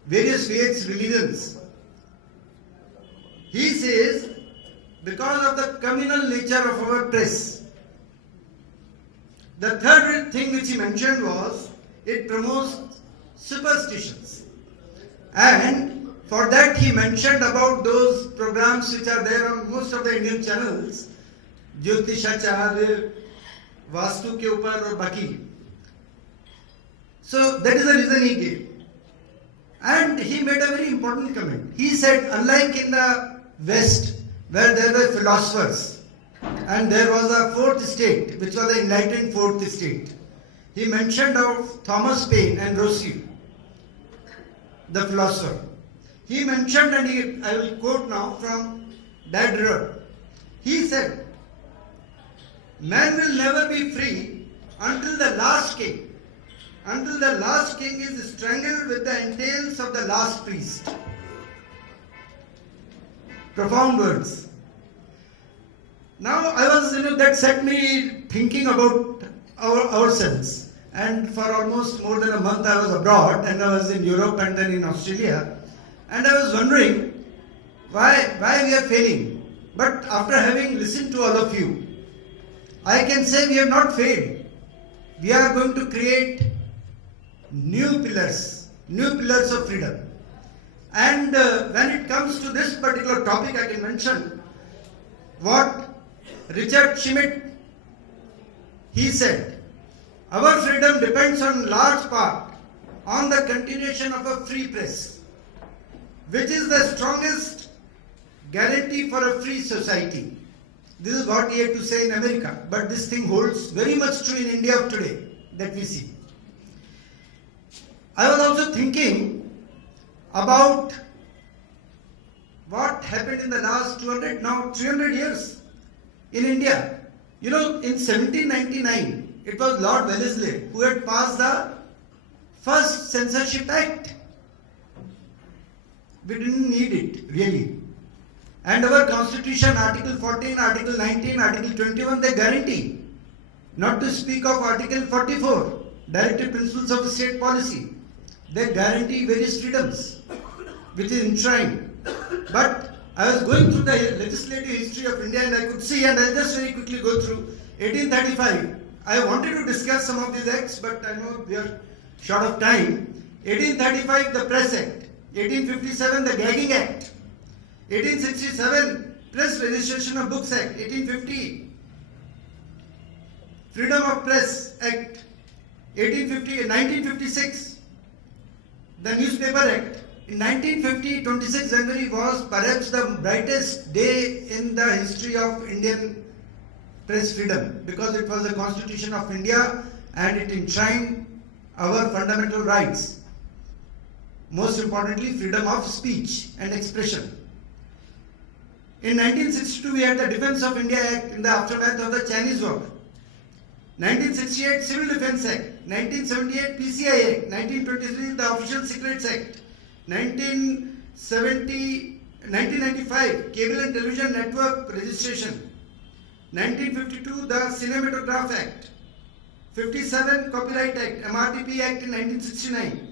various faiths, religions. He says, because of the communal nature of our press. The third thing which he mentioned was, it promotes superstitions. And for that he mentioned about those programs which are there on most of the Indian channels, Jyotishacharya, Vastu ke upar और बाकी. So that is the reason he gave. And he made a very important comment. He said, unlike in the West, where there were philosophers, and there was a fourth estate, which was the enlightened fourth estate. He mentioned of Thomas Paine and Rousseau, the philosopher. He mentioned, and I will quote now from Diderot. He said, man will never be free until the last king is strangled with the entails of the last priest. Profound words. Now I was, that set me thinking about ourselves. And for almost more than a month I was abroad, and I was in Europe and then in Australia. And I was wondering why we are failing. But after having listened to all of you, I can say we have not failed. We are going to create new pillars of freedom. And when it comes to this particular topic, I can mention what Richard Schmidt, he said, our freedom depends on large part on the continuation of a free press, which is the strongest guarantee for a free society. This is what he had to say in America, but this thing holds very much true in India of today that we see. I was also thinking about what happened in the last 300 years in India. In 1799, it was Lord Wellesley who had passed the first Censorship Act. We didn't need it, really. And our Constitution, Article 14, Article 19, Article 21, they guarantee. Not to speak of Article 44, Directive Principles of State Policy. They guarantee various freedoms, which is enshrined. But I was going through the legislative history of India and I could see, and I'll just very quickly go through 1835. I wanted to discuss some of these acts, but I know we are short of time. 1835, the Press Act. 1857, the Gagging Act. 1867, Press Registration of Books Act. 1850, Freedom of Press Act. 1956, the Newspaper Act. In 1950, 26 January was perhaps the brightest day in the history of Indian press freedom, because it was the Constitution of India and it enshrined our fundamental rights. Most importantly, freedom of speech and expression. In 1962, we had the Defence of India Act in the aftermath of the Chinese War. 1968, Civil Defence Act. 1978, PCI Act. 1923, the Official Secrets Act. 1995, Cable and Television Network Registration. 1952, the Cinematograph Act. 57, Copyright Act, MRTP Act in 1969.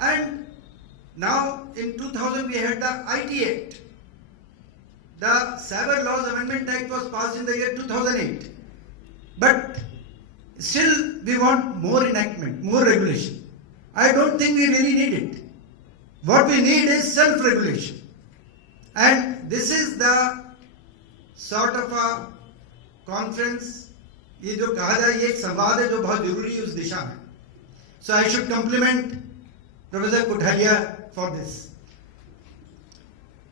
And now in 2000 we had the IT Act. The Cyber Laws Amendment Act was passed in the year 2008. But still we want more enactment, more regulation. I don't think we really need it. What we need is self-regulation. And this is the sort of a conference, ये जो कहा जाए ये एक संवाद है जो बहुत जरूरी है उस दिशा में. So I should compliment Professor Kothariya for this.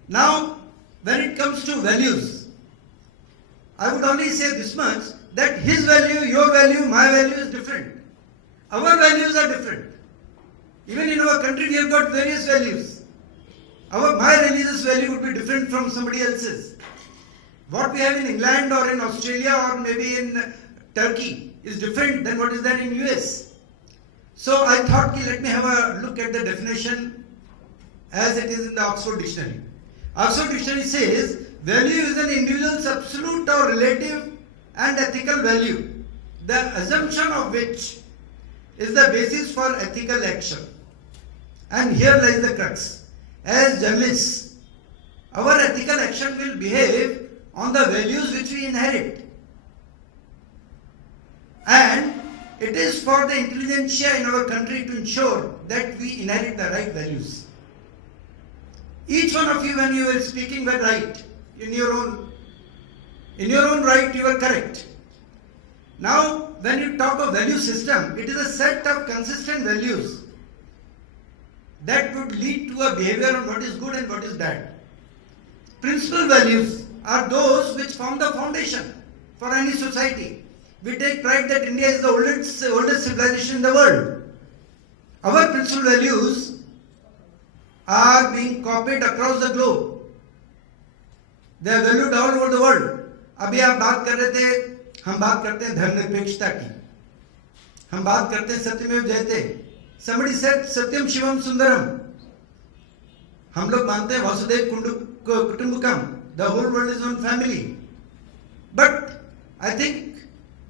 Now, when it comes to values, I would only say this much, that his value, your value, my value is different. Our values are different. Even in our country we have got various values. My religious value would be different from somebody else's. What we have in England or in Australia or maybe in Turkey is different than what is there in US. So I thought, let me have a look at the definition as it is in the Oxford Dictionary. Oxford Dictionary says, value is an individual's absolute or relative and ethical value, the assumption of which is the basis for ethical action. And here lies the crux. As journalists, our ethical action will behave on the values which we inherit. And it is for the intelligentsia in our country to ensure that we inherit the right values. Each one of you, when you were speaking, were right. In your own right, you were correct. Now, when you talk of value system, it is a set of consistent values that would lead to a behavior on what is good and what is bad. Principal values are those which form the foundation for any society. We take pride that India is the oldest civilization in the world. Our principal values are being copied across the globe. They are valued all over the world. अभी आप बात कर रहे थे, हम बात करते हैं धर्मनिरपेक्षता की, हम बात करते हैं सत्यमेव जयते. Somebody said सत्यम शिवम सुंदरम. हम लोग मानते हैं Vasudev कुटुंबकम. The whole world is one family. But I think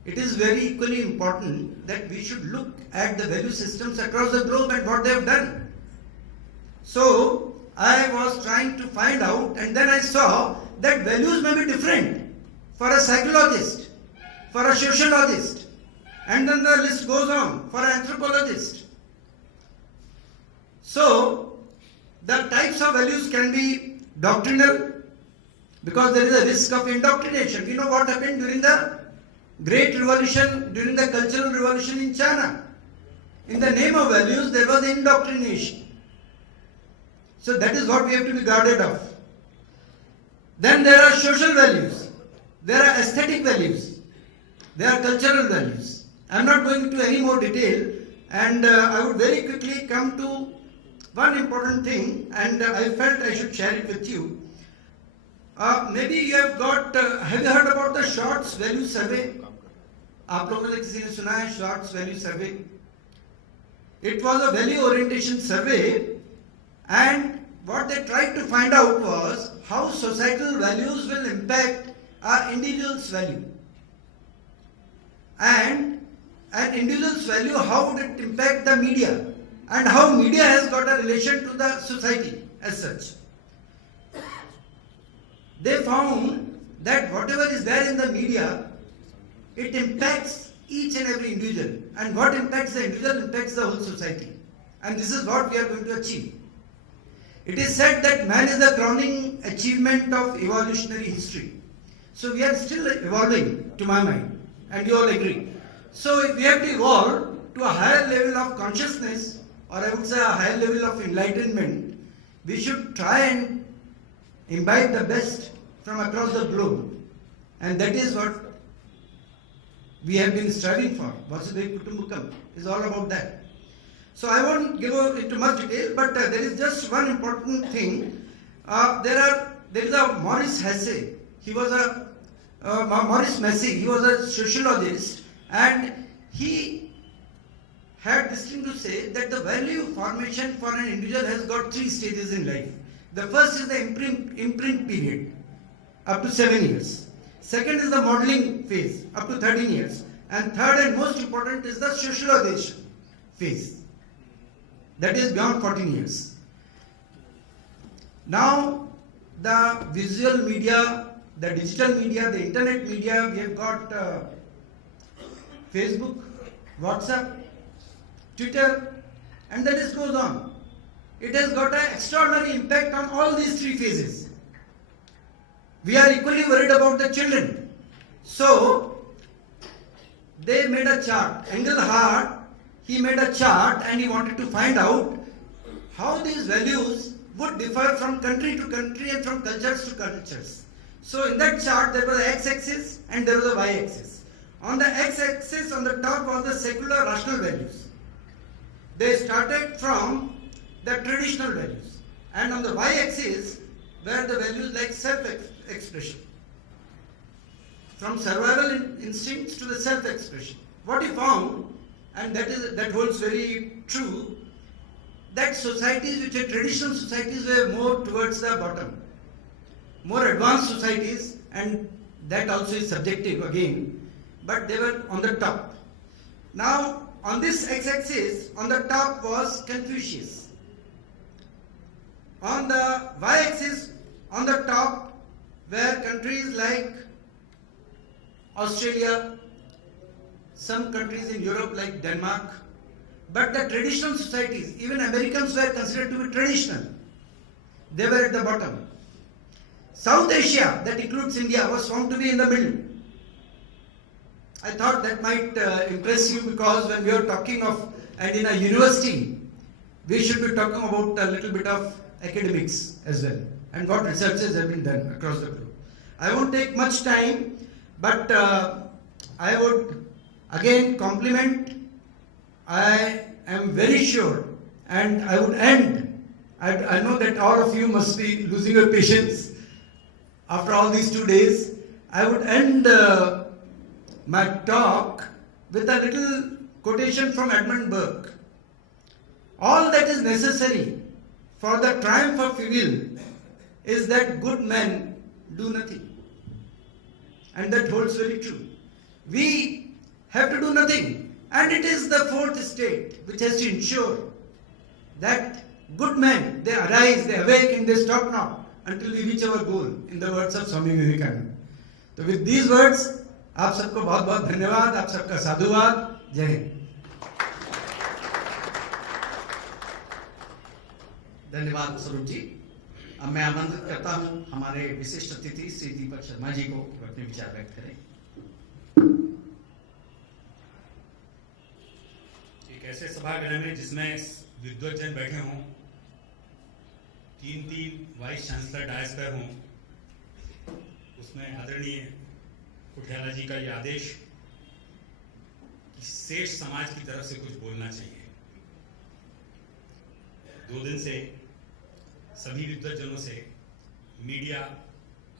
it is very equally important that we should look at the value systems across the globe and what they have done. So I was trying to find out, and then I saw that values may be different for a psychologist, for a sociologist, and then the list goes on for an anthropologist. So the types of values can be doctrinal, because there is a risk of indoctrination. We know what happened during the Great Revolution, during the Cultural Revolution in China. In the name of values, there was indoctrination. So that is what we have to be guarded of. Then there are social values, there are aesthetic values, there are cultural values. I am not going into any more detail, and I would very quickly come to one important thing, and I felt I should share it with you. Maybe you have got, have you heard about the Shorts Value Survey? आप लोगों में से किसी ने सुना है Shorts Value Survey? It was a value orientation survey, and what they tried to find out was how societal values will impact our individual's value. And an individual's value, how would it impact the media, and how media has got a relation to the society as such. They found that whatever is there in the media, it impacts each and every individual, and what impacts the individual impacts the whole society. And this is what we are going to achieve. It is said that man is the crowning achievement of evolutionary history. So we are still evolving, to my mind, and you all agree. So if we have to evolve to a higher level of consciousness, or I would say a higher level of enlightenment, we should try and imbibe the best from across the globe. And that is what we have been striving for. Vasudhaiva Kutumbakam is all about that. So I won't go into much detail, but there is just one important thing. There is a Maurice Hesse. He was a Maurice Massey. He was a sociologist, and he had this thing to say that the value formation for an individual has got 3 stages in life. The first is the imprint period, up to 7 years. Second is the modeling phase, up to 13 years. And third and most important is the socialization phase, that is beyond 14 years. Now, the visual media, the digital media, the internet media, we have got Facebook, WhatsApp, Twitter, and the list goes on. It has got an extraordinary impact on all these 3 phases. We are equally worried about the children. So, they made a chart. Engelhardt, he made a chart, and he wanted to find out how these values would differ from country to country and from cultures to cultures. So in that chart there was x-axis and there was a y-axis. On the x-axis on the top was the secular rational values. They started from the traditional values, and on the y-axis were the values like self-expression. From survival instincts to the self-expression. What he found, and that holds very true, that societies which are traditional societies were more towards the bottom. More advanced societies, and that also is subjective again, but they were on the top. Now, on this x-axis, on the top was Confucius. On the y-axis, on the top were countries like Australia, some countries in Europe like Denmark, but the traditional societies, even Americans were considered to be traditional. They were at the bottom. South Asia, that includes India, was found to be in the middle. I thought that might impress you, because when we are talking of, and in a university, we should be talking about a little bit of academics as well, and what researches have been done across the globe. I won't take much time, but I would again compliment. I am very sure, and I would end. I know that all of you must be losing your patience after all these 2 days. I would end my talk with a little quotation from Edmund Burke. All that is necessary for the triumph of evil is that good men do nothing. And that holds very true. We have to do nothing. And it is the fourth state which has to ensure that good men, they arise, they awake, and they stop not until we reach our goal, in the words of Swami Vivekananda. So with these words, आप सबको बहुत बहुत धन्यवाद, आप सबका साधुवाद, जय हिंद। धन्यवाद स्वरूप जी। अब मैं आमंत्रित करता हूं हमारे विशिष्ट अतिथि श्री दीपक शर्मा जी को कि अपने विचार व्यक्त करें। एक ऐसे सभागृह में जिसमें विद्वज्जन बैठे हों, 3 वाइस चांसलर डायस पर हों, उसमें आदरणीय कुठियाला जी का ये आदेश कि शेष समाज की तरफ से कुछ बोलना चाहिए। 2 दिन से सभी विद्वज्जनों से मीडिया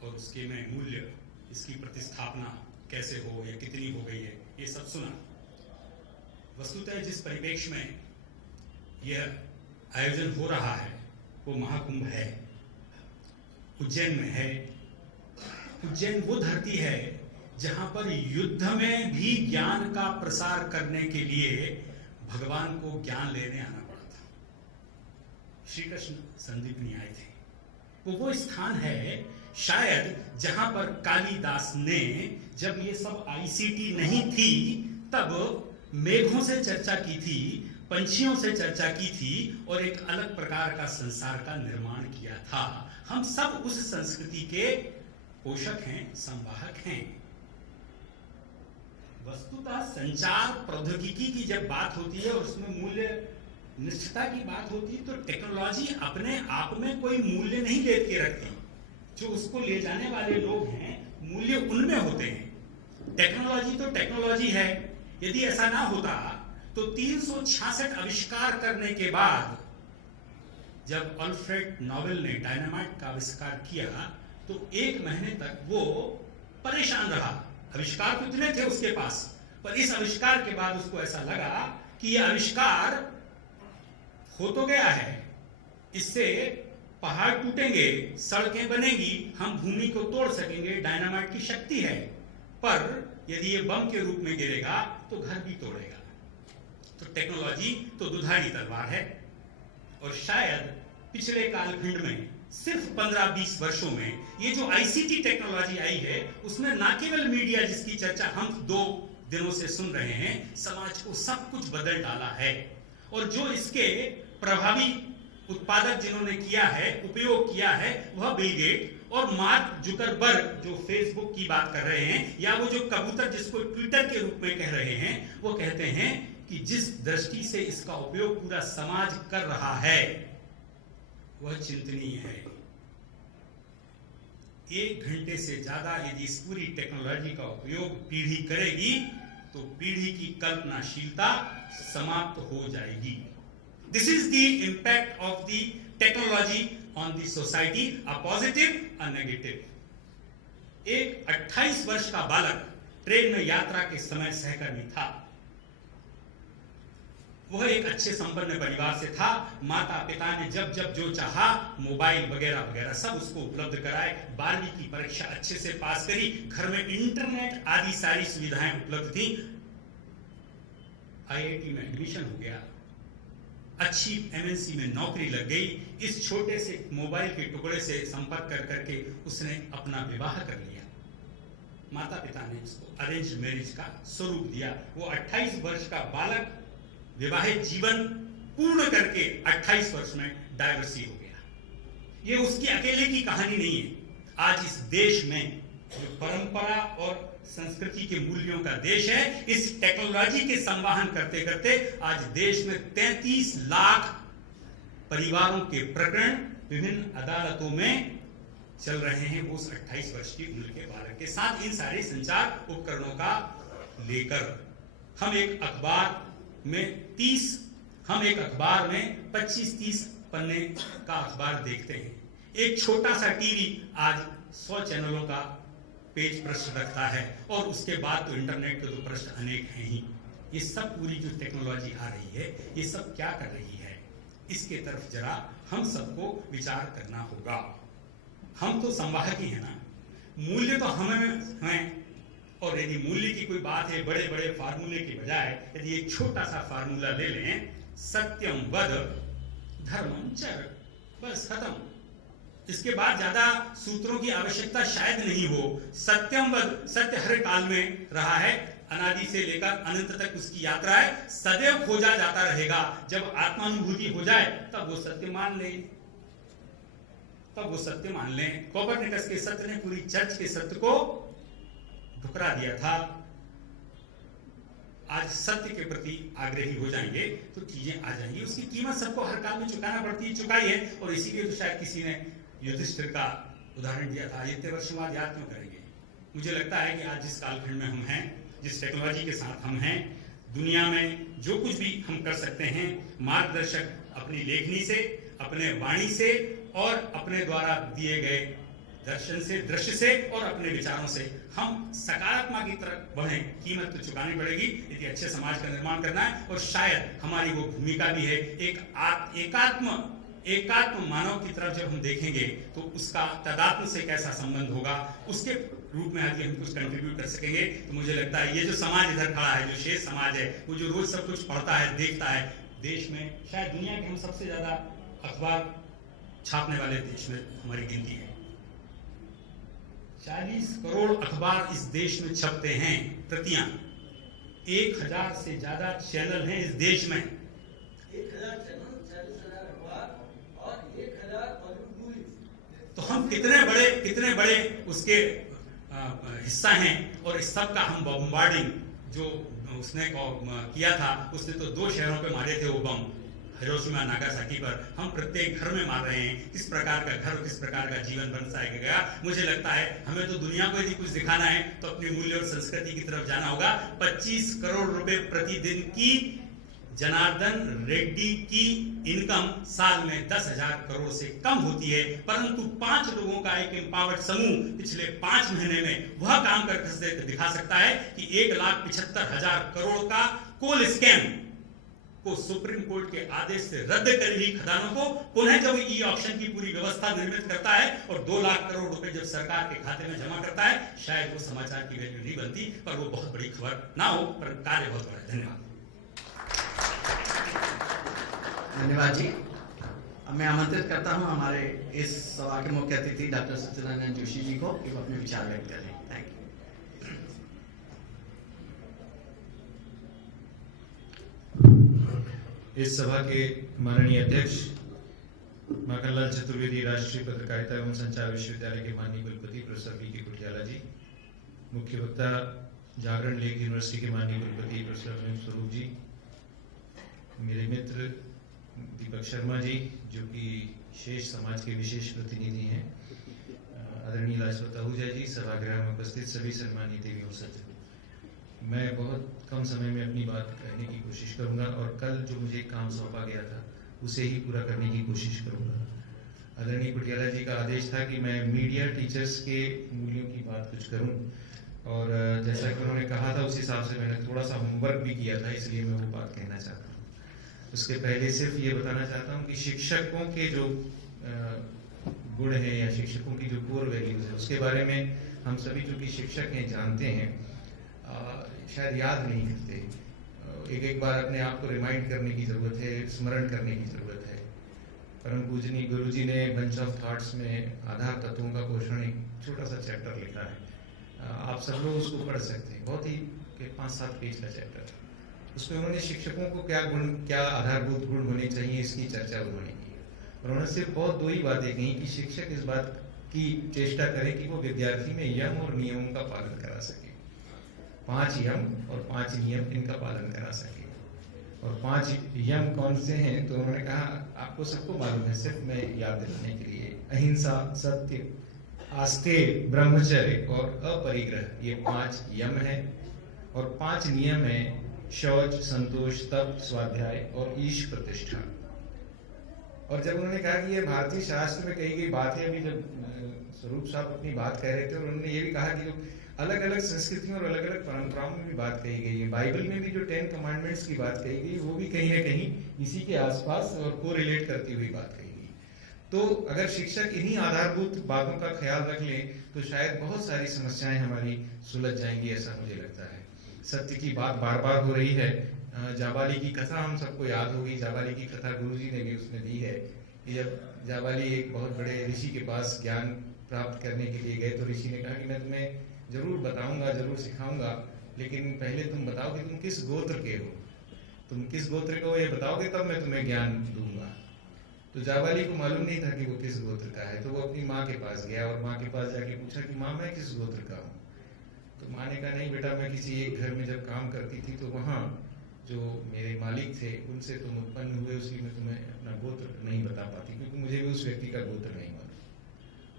और उसके में मूल्य, इसकी प्रतिस्थापना कैसे हो या कितनी हो गई है, ये सब सुना। वस्तुतः जिस परिप्रेक्ष्य में यह आयोजन हो रहा है वो महाकुंभ है, उज्जैन में है। उज्जैन वो धरती है जहां पर युद्ध में भी ज्ञान का प्रसार करने के लिए भगवान को ज्ञान लेने आना पड़ा था। श्री कृष्ण संदीपनी आए थे। वो स्थान है शायद जहां पर कालिदास ने, जब ये सब आईसीटी नहीं थी, तब मेघों से चर्चा की थी, पंछियों से चर्चा की थी और एक अलग प्रकार का संसार का निर्माण किया था। हम सब उस संस्कृति के पोषक हैं, संवाहक हैं। वस्तुतः संचार प्रौद्योगिकी की जब बात होती है और उसमें मूल्य निष्ठता की बात होती है, तो टेक्नोलॉजी अपने आप में कोई मूल्य नहीं लेके रखती। जो उसको ले जाने वाले लोग हैं, मूल्य उनमें होते हैं। टेक्नोलॉजी तो टेक्नोलॉजी है। यदि ऐसा ना होता तो 366 आविष्कार करने के बाद जब अल्फ्रेड नोबेल ने डायनामाइट का आविष्कार किया तो 1 महीने तक वो परेशान रहा। आविष्कार तो इतने थे उसके पास, पर इस आविष्कार के बाद उसको ऐसा लगा कि यह आविष्कार हो तो गया है, इससे पहाड़ टूटेंगे, सड़कें बनेंगी, हम भूमि को तोड़ सकेंगे, डायनामाइट की शक्ति है, पर यदि ये बम के रूप में गिरेगा तो घर भी तोड़ेगा। तो टेक्नोलॉजी तो दुधारी तलवार है। और शायद पिछले कालखंड में सिर्फ 15-20 वर्षों में ये जो आईसीटी टेक्नोलॉजी आई है, उसमें ना केवल मीडिया जिसकी चर्चा हम 2 दिनों से सुन रहे हैं, समाज को सब कुछ बदल डाला है। और जो इसके प्रभावी उत्पादक जिन्होंने किया है, उपयोग किया है, वह बिल गेट और मार्क जुकरबर्ग जो फेसबुक की बात कर रहे हैं, या वो जो कबूतर जिसको ट्विटर के रूप में कह रहे हैं, वो कहते हैं कि जिस दृष्टि से इसका उपयोग पूरा समाज कर रहा है वह चिंतनीय है। 1 घंटे से ज्यादा यदि इस पूरी टेक्नोलॉजी का उपयोग पीढ़ी करेगी तो पीढ़ी की कल्पनाशीलता समाप्त हो जाएगी। This is the impact of the technology on the society, a positive a negative. एक 28 वर्ष का बालक ट्रेन में यात्रा के समय सहकर्मी था। वह एक अच्छे संपन्न परिवार से था। माता पिता ने जब जब जो चाहा, मोबाइल वगैरह वगैरह सब उसको उपलब्ध कराए। 12वीं की परीक्षा अच्छे से पास करी। घर में इंटरनेट आदि सारी सुविधाएं उपलब्ध थी। IIT में एडमिशन हो गया, अच्छी MNC में नौकरी लग गई। इस छोटे से मोबाइल के टुकड़े से संपर्क कर करके उसने अपना विवाह कर लिया। माता पिता ने उसको अरेंज मैरिज का स्वरूप दिया। वो 28 वर्ष का बालक विवाहित जीवन पूर्ण करके 28 वर्ष में डाइवर्सी हो गया। ये उसकी अकेले की कहानी नहीं है। आज इस देश में जो परंपरा और संस्कृति के मूल्यों का देश है, इस टेक्नोलॉजी के संवहन करते करते आज देश में 33 लाख परिवारों के प्रकरण विभिन्न अदालतों में चल रहे हैं। वो उस 28 वर्ष की उम्र के बालक के साथ इन सारे संचार उपकरणों का लेकर हम एक अखबार में 25-30 पन्ने का अखबार देखते हैं। एक छोटा सा टीवी आज 100 चैनलों का पेज पृष्ठ रखता है और उसके बाद तो इंटरनेट के तो पृष्ठ अनेक हैं ही। ये सब पूरी जो टेक्नोलॉजी आ रही है, ये सब क्या कर रही है, इसके तरफ जरा हम सबको विचार करना होगा। हम तो संवाहक ही है ना, मूल्य तो हमें हैं। और यदि मूल्य की कोई बात है, बड़े बड़े फार्मूले के बजाय यदि एक छोटा सा फार्मूला ले लें, सत्यम वद धर्मम चर, बस खत्म। इसके बाद ज्यादा सूत्रों की आवश्यकता शायद नहीं हो। सत्यम वद, सत्य हर काल में रहा है, अनादि से लेकर अनंत तक उसकी यात्रा है, सदैव खोजा जाता रहेगा। जब आत्मानुभूति हो जाए तब वो सत्य मान लें, कोपरनिकस के सत्य ने पूरी चर्च के सत्य को ठुकरा दिया था। आज सत्य के प्रति आग्रही हो जाएंगे तो चीजें आ जाएंगी। उसकी कीमत सबको हर काल में चुकाना पड़ती है, चुकाई है। और इसीलिए तो शायद किसी ने युधिष्ठिर का उदाहरण दिया था। इतने वर्षों बाद याद क्यों करेंगे? मुझे लगता है कि आज जिस कालखंड में हम हैं, जिस टेक्नोलॉजी के साथ हम हैं, दुनिया में जो कुछ भी हम कर सकते हैं, मार्गदर्शक अपनी लेखनी से, अपने वाणी से और अपने द्वारा दिए गए दर्शन से, दृश्य से और अपने विचारों से हम सकारात्मक की तरफ बढ़ें। कीमत तो चुकानी पड़ेगी यदि अच्छे समाज का निर्माण करना है। और शायद हमारी वो भूमिका भी है। एकात्म मानव की तरफ जब हम देखेंगे तो उसका तदात्म से कैसा संबंध होगा, उसके रूप में यदि हम कुछ कंट्रीब्यूट कर सकेंगे तो मुझे लगता है ये जो समाज इधर खड़ा है, जो शेष समाज है, वो जो रोज सब कुछ पढ़ता है, देखता है, देश में शायद दुनिया के हम सबसे ज्यादा अखबार छापने वाले देश में हमारी गिनती है। 40 करोड़ अखबार इस देश में छपते हैं, प्रतियां। 1000 से ज्यादा चैनल हैं इस देश में। 1000 चैनल, 40,000 अखबार और 1000 तो हम कितने बड़े उसके हिस्सा हैं। और इस सब का हम बम्बार्डिंग जो उसने किया था, उसने तो 2 शहरों पे मारे थे वो बम, हिरोशिमा नागासाकी पर। हम प्रत्येक घर में मार रहे हैं। किस प्रकार का घर, किस प्रकार का जीवन बरसाया गया। मुझे लगता है हमें तो दुनिया को यदि कुछ दिखाना है तो अपनी मूल्य और संस्कृति की तरफ जाना होगा। 25 करोड़ रुपए प्रतिदिन की जनार्दन रेड्डी की इनकम साल में 10,000 करोड़ से कम होती है, परंतु 5 लोगों का एक एम्पावर्ड समूह पिछले 5 महीने में वह काम करके दिखा सकता है कि 1,75,000 करोड़ का कोल स्कैम को सुप्रीम कोर्ट के आदेश से रद्द करी हुई खदानों को पुनः जब ई ऑक्शन की पूरी व्यवस्था निर्मित करता है और 2 लाख करोड़ रुपए जब सरकार के खाते में जमा करता है, शायद वो समाचार की वैल्यू नहीं बनती, पर वो बहुत बड़ी खबर ना हो, पर कार्य बहुत बड़ा। धन्यवाद। धन्यवाद जी। अब मैं आमंत्रित करता हूं हमारे इस सभा के मुख्य अतिथि डॉक्टर सच्चिदानंद जोशी जी को कि वो अपने विचार व्यक्त करें। Thank you. इस सभा के माननीय अध्यक्ष माखनलाल चतुर्वेदी राष्ट्रीय पत्रकारिता एवं संचार विश्वविद्यालय के माननीय कुलपति प्रोफेसर बी.के. कुटियाला जी, मुख्य वक्ता जागरण लेक यूनिवर्सिटी के माननीय कुलपति प्रोफेसर अभिनव स्वरूप जी, मेरे मित्र दीपक शर्मा जी जो कि शेष समाज के विशेष प्रतिनिधि हैं, आदरणीय लाजपत आहूजा जी, सभागृह में उपस्थित सभी सम्मानित देवियों सज्जनों, मैं बहुत कम समय में अपनी बात कहने की कोशिश करूंगा और कल जो मुझे काम सौंपा गया था उसे ही पूरा करने की कोशिश करूंगा। आदरणीय पटियाला जी का आदेश था कि मैं मीडिया टीचर्स के मूल्यों की बात कुछ करूं, और जैसा कि उन्होंने कहा था उस हिसाब से मैंने थोड़ा सा होमवर्क भी किया था, इसलिए मैं वो बात कहना चाहता हूँ। उसके पहले सिर्फ ये बताना चाहता हूँ कि शिक्षकों के जो गुण हैं या शिक्षकों की जो कोर वैल्यूज है उसके बारे में हम सभी जो कि शिक्षक हैं जानते हैं, शायद याद नहीं करते। एक बार अपने आप को रिमाइंड करने की ज़रूरत है, स्मरण करने की ज़रूरत है। परम पूजनीय गुरु जी ने बंच ऑफ थॉट्स में आधार तत्वों का पोषण एक छोटा सा चैप्टर लिखा है, आप सब लोग उसको पढ़ सकते हैं, बहुत ही 5-7 पेज का चैप्टर। उसमें उन्होंने शिक्षकों को क्या आधारभूत गुण होने चाहिए इसकी चर्चा उन्होंने की। और उन्होंने सिर्फ बहुत 2 ही बातें कही कि शिक्षक इस बात की चेष्टा करे कि वो विद्यार्थी में यम और नियमों का पालन करा सके, 5 यम और 5 नियम इनका पालन करा सके। और 5 यम कौन से हैं, तो उन्होंने कहा आपको सबको मालूम है, सिर्फ मैं याद दिलाने के लिए, अहिंसा, सत्य, आस्तेय, ब्रह्मचर्य और अपरिग्रह, ये 5 यम है। और 5 नियम है, शौच, संतोष, तप, स्वाध्याय और ईश प्रतिष्ठा। और जब उन्होंने कहा कि ये भारतीय शास्त्र में कही गई बात है, अभी जब स्वरूप साहब अपनी बात कह रहे थे, और उन्होंने ये भी कहा कि जो अलग अलग संस्कृतियों और अलग अलग परंपराओं में भी बात कही गई है, बाइबल में भी जो 10 कमांडमेंट्स की बात कही गई वो भी कहीं ना कहीं इसी के आसपास और को रिलेट करती हुई बात कही गई। तो अगर शिक्षक इन्हीं आधारभूत बातों का ख्याल रख लें तो शायद बहुत सारी समस्याएं हमारी सुलझ जाएंगी, ऐसा मुझे लगता है। सत्य की बात बार बार हो रही है, जाबाली की कथा हम सबको याद होगी, जाबाली की कथा गुरुजी ने भी उसमें दी है कि जब जाबाली एक बहुत बड़े ऋषि के पास ज्ञान प्राप्त करने के लिए गए तो ऋषि ने कहा कि मैं तुम्हें जरूर बताऊंगा, जरूर सिखाऊंगा, लेकिन पहले तुम बताओ कि तुम किस गोत्र के हो, तुम किस गोत्र के हो ये बताओगे तब मैं तुम्हें ज्ञान दूंगा। तो जाबाली को मालूम नहीं था कि वो किस गोत्र का है, तो वो अपनी माँ के पास गया और माँ के पास जाके पूछा कि माँ मैं किस गोत्र का हूँ। तो माँ ने कहा नहीं बेटा, मैं किसी एक घर में जब काम करती थी तो वहाँ जो मेरे मालिक थे उनसे तुम उत्पन्न हुए, उसलिए मैं तुम्हें अपना गोत्र नहीं बता पाती, क्योंकि मुझे भी उस व्यक्ति का गोत्र नहीं मालूम।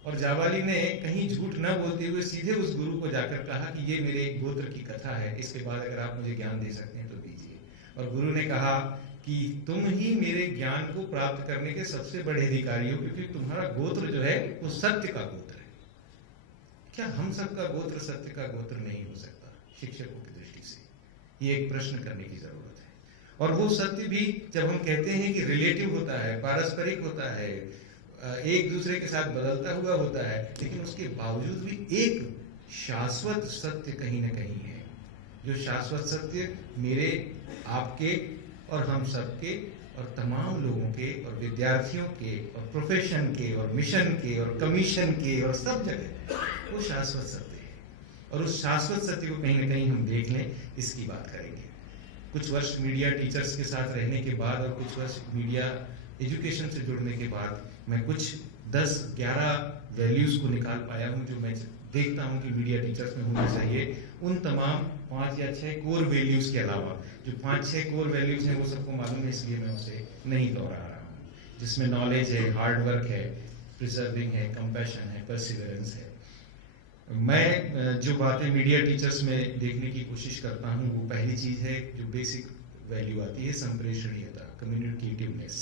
और जाबाली ने कहीं झूठ न बोलते हुए सीधे उस गुरु को जाकर कहा कि ये मेरे गोत्र की कथा है, इसके बाद अगर आप मुझे ज्ञान दे सकते हैं तो दीजिए। और गुरु ने कहा कि तुम ही मेरे ज्ञान को प्राप्त करने के सबसे बड़े अधिकारी हो, क्योंकि तुम्हारा गोत्र जो है वो सत्य का गोत्र है। क्या हम सबका गोत्र सत्य का गोत्र नहीं हो सकता? शिक्षकों की दृष्टि से ये एक प्रश्न करने की जरूरत है। और वो सत्य भी जब हम कहते हैं कि रिलेटिव होता है, पारस्परिक होता है, एक दूसरे के साथ बदलता हुआ होता है, लेकिन उसके बावजूद भी एक शाश्वत सत्य कहीं ना कहीं है। जो शाश्वत सत्य मेरे, आपके और हम सबके और तमाम लोगों के और विद्यार्थियों के और प्रोफेशन के और मिशन के और कमीशन के और सब जगह वो शाश्वत सत्य है। और उस शाश्वत सत्य को कहीं ना कहीं हम देख लें, इसकी बात करेंगे। कुछ वर्ष मीडिया टीचर्स के साथ रहने के बाद और कुछ वर्ष मीडिया एजुकेशन से जुड़ने के बाद मैं कुछ 10-11 वैल्यूज को निकाल पाया हूँ जो मैं देखता हूँ कि मीडिया टीचर्स में होना चाहिए। उन तमाम 5 या 6 कोर वैल्यूज के अलावा जो 5-6 कोर वैल्यूज हैं वो सबको मालूम है, इसलिए मैं उसे नहीं दोहरा रहा हूँ। जिसमें नॉलेज है, हार्ड वर्क है, प्रिजर्विंग है, कंपैशन है, परसिवरेंस है। मैं जो बातें मीडिया टीचर्स में देखने की कोशिश करता हूँ वो पहली चीज है जो बेसिक वैल्यू आती है, संप्रेषणीयता, कम्युनिकेटिवनेस,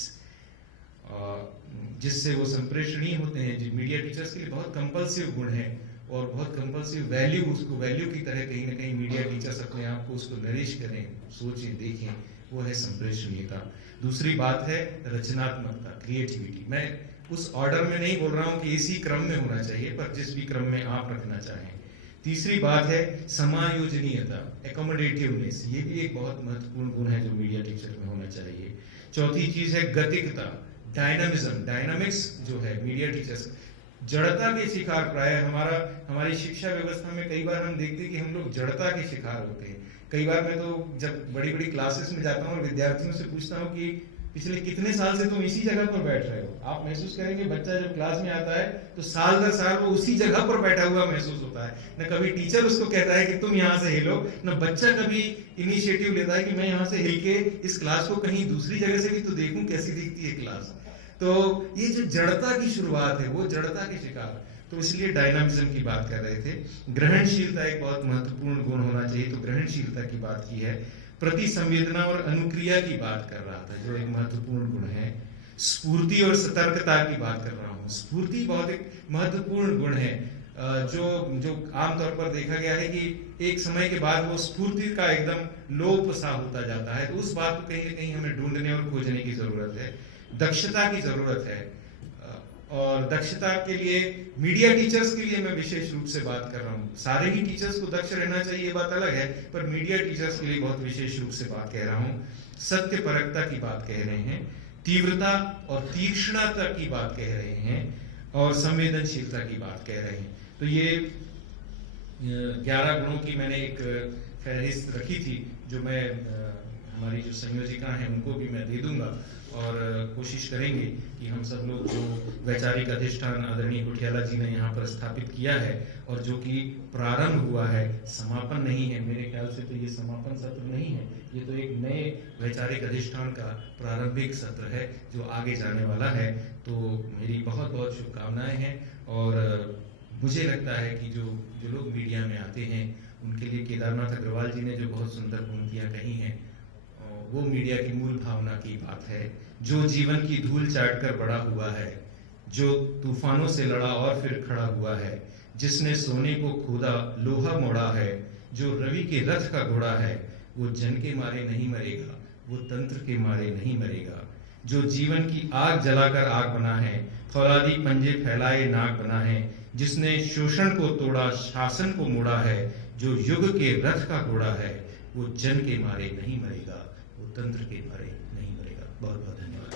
जिससे वो संप्रेषणीय होते हैं। जो मीडिया टीचर्स के लिए बहुत कंपल्सिव गुण है और बहुत कंपल्सिव वैल्यू, उसको वैल्यू की तरह कहीं ना कहीं मीडिया टीचर्स अपने आप को उसको नरिश करें, सोचें, देखें, वो है संप्रेषणीयता। दूसरी बात है रचनात्मकता, क्रिएटिविटी। मैं उस ऑर्डर में नहीं बोल रहा हूं कि इसी क्रम में होना चाहिए, पर जिस भी क्रम में आप रखना चाहें। तीसरी बात है समायोजनीयता, एकोमोडेटिवनेस, ये भी एक बहुत महत्वपूर्ण गुण है जो मीडिया टीचर में होना चाहिए। चौथी चीज है गतिकता, डायनामिज्म, डायनामिक्स जो है मीडिया टीचर्स। जड़ता के शिकार प्राय हमारी शिक्षा व्यवस्था में कई बार हम देखते हैं कि हम लोग जड़ता के शिकार होते हैं। कई बार मैं तो जब बड़ी बड़ी क्लासेस में जाता हूँ और विद्यार्थियों से पूछता हूँ कि पिछले कितने साल से तुम इसी जगह पर बैठ रहे हो, आप महसूस करेंगे बच्चा जब क्लास में आता है तो साल दर साल वो उसी जगह पर बैठा हुआ महसूस होता है। न कभी टीचर उसको कहता है कि तुम यहाँ से हिलो, न बच्चा कभी इनिशिएटिव लेता है कि मैं यहाँ से हिल के इस क्लास को कहीं दूसरी जगह से भी तो देखूं कैसी दिखती है क्लास। तो ये जो जड़ता की शुरुआत है वो जड़ता के शिकार। तो इसलिए डायनामिज्म की बात कर रहे थे। ग्रहणशीलता एक बहुत महत्वपूर्ण गुण होना चाहिए, तो ग्रहणशीलता की बात की है। प्रति संवेदना और अनुक्रिया की बात कर रहा था, जो एक महत्वपूर्ण गुण है। स्फूर्ति और सतर्कता की बात कर रहा हूँ। स्फूर्ति बहुत एक महत्वपूर्ण गुण है, जो आमतौर पर देखा गया है कि एक समय के बाद वो स्फूर्ति का एकदम लोप सा होता जाता है। तो उस बात को कहीं ना कहीं हमें ढूंढने और खोजने की जरूरत है। दक्षता की जरूरत है, और दक्षता के लिए मीडिया टीचर्स के लिए मैं विशेष रूप से बात कर रहा हूँ। सारे ही टीचर्स को दक्ष रहना चाहिए, ये बात अलग है, पर मीडिया टीचर्स के लिए बहुत विशेष रूप से बात कह रहा हूँ। सत्यपरकता की बात कह रहे हैं, तीव्रता और तीक्ष्णता की बात कह रहे हैं, और संवेदनशीलता की बात कह रहे हैं। तो ये 11 गुणों की मैंने एक फहरिस्त रखी थी, जो मैं हमारी जो संयोजिका हैं उनको भी मैं दे दूंगा, और कोशिश करेंगे कि हम सब लोग जो वैचारिक अधिष्ठान आदरणीय कुठियाला जी ने यहाँ पर स्थापित किया है, और जो कि प्रारंभ हुआ है, समापन नहीं है। मेरे ख्याल से तो ये समापन सत्र नहीं है, ये तो एक नए वैचारिक अधिष्ठान का प्रारंभिक सत्र है जो आगे जाने वाला है। तो मेरी बहुत बहुत शुभकामनाएं हैं, और मुझे लगता है कि जो लोग मीडिया में आते हैं उनके लिए केदारनाथ अग्रवाल जी ने जो बहुत सुंदर पंक्तियां कही हैं, वो मीडिया की मूल भावना की बात है। जो जीवन की धूल चाटकर बड़ा हुआ है, जो तूफानों से लड़ा और फिर खड़ा हुआ है, जिसने सोने को खोदा लोहा मोड़ा है, जो रवि के रथ का घोड़ा है, वो जन के मारे नहीं मरेगा, वो तंत्र के मारे नहीं मरेगा। जो जीवन की आग जलाकर आग बना है, फौलादी पंजे फैलाए नाग बना है, जिसने शोषण को तोड़ा शासन को मोड़ा है, जो युग के रथ का घोड़ा है, वो जन के मारे नहीं मरेगा, वो तंत्र के मारे नहीं मरेगा। बहुत बहुत धन्यवाद।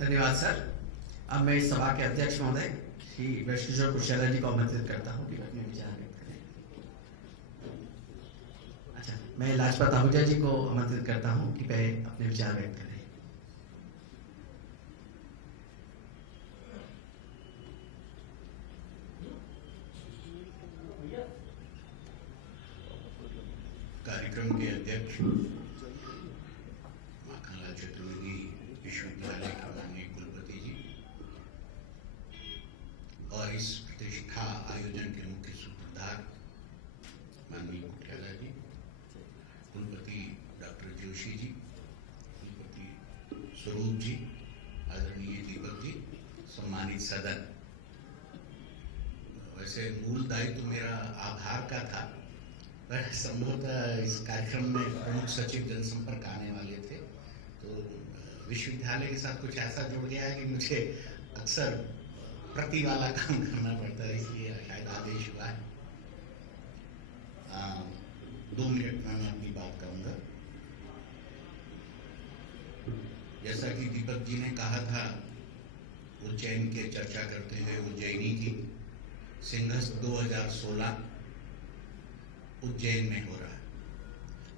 धन्यवाद सर। अब मैं इस सभा के अध्यक्ष महोदय श्री वैष्णव कुशला जी को आमंत्रित करता हूँ कि अपने विचार व्यक्त करें। अच्छा, मैं लाजपत आहूजा जी को आमंत्रित करता हूँ कि वे अपने विचार व्यक्त करें। कार्यक्रम के अध्यक्ष माखनलाल चतुर्वेदी विश्वविद्यालय के माननीय कुलपति जी, और इस प्रतिष्ठा आयोजन के मुख्य सूत्रधार माननीय कुठियाला जी, कुलपति डॉक्टर जोशी जी, कुलपति स्वरूप जी, आदरणीय दीपक जी, सम्मानित सदन। वैसे मूल दायित्व तो मेरा आभार का था, पर संभवतः इस कार्यक्रम में प्रमुख सचिव जनसंपर्क आने वाले थे, तो विश्वविद्यालय के साथ कुछ ऐसा जुड़ गया है कि मुझे अक्सर प्रति वाला काम करना पड़ता है, इसलिए शायद आदेश हुआ है। 2 मिनट में मैं अपनी बात करूंगा। जैसा कि दीपक जी ने कहा था, उज्जैन के चर्चा करते हुए उज्जैनी की सिंहस्थ 2016 उज्जैन में हो रहा है।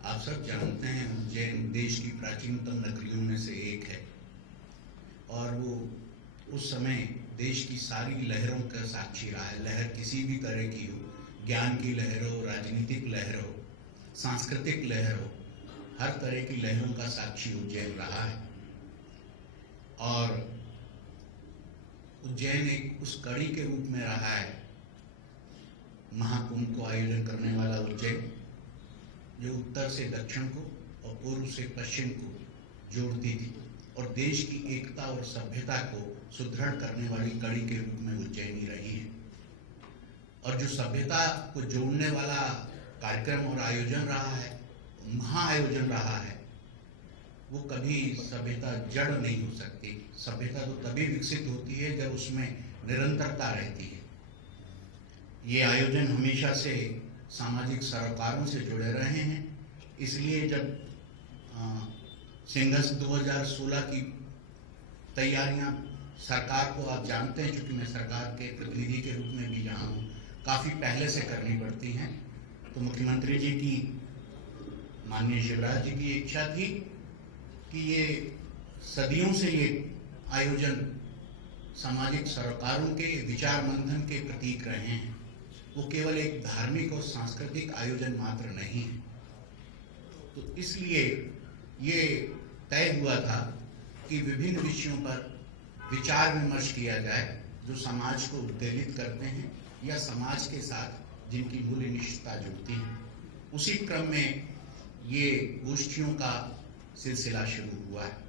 आप सब जानते हैं उज्जैन देश की प्राचीनतम नगरियों में से एक है, और वो उस समय देश की सारी लहरों का साक्षी रहा है। लहर किसी भी तरह की हो, ज्ञान की लहर हो, राजनीतिक लहर हो, सांस्कृतिक लहर हो, हर तरह की लहरों का साक्षी उज्जैन रहा है। और उज्जैन एक उस कड़ी के रूप में रहा है, महाकुंभ को आयोजन करने वाला उज्जैन, जो उत्तर से दक्षिण को और पूर्व से पश्चिम को जोड़ती थी, और देश की एकता और सभ्यता को सुदृढ़ करने वाली कड़ी के रूप में उज्जैनी रही है। और जो सभ्यता को जोड़ने वाला कार्यक्रम और आयोजन रहा है, महाआयोजन रहा है, वो कभी सभ्यता जड़ नहीं हो सकती। सभ्यता तो तभी विकसित होती है जब उसमें निरंतरता रहती है। ये आयोजन हमेशा से सामाजिक सरोकारों से जुड़े रहे हैं, इसलिए जब सिंहस्थ 2016 की तैयारियां सरकार को, आप जानते हैं चूंकि मैं सरकार के प्रतिनिधि के रूप में भी यहाँ हूँ, काफ़ी पहले से करनी पड़ती हैं। तो मुख्यमंत्री जी की, माननीय शिवराज जी की इच्छा थी कि ये सदियों से ये आयोजन सामाजिक सरोकारों के विचार मंथन के प्रतीक रहे हैं। वो केवल एक धार्मिक और सांस्कृतिक आयोजन मात्र नहीं है। तो इसलिए ये तय हुआ था कि विभिन्न विषयों पर विचार विमर्श किया जाए जो समाज को उत्तेजित करते हैं या समाज के साथ जिनकी मूल्य निष्ठता जुड़ती है। उसी क्रम में ये गोष्ठियों का सिलसिला शुरू हुआ है।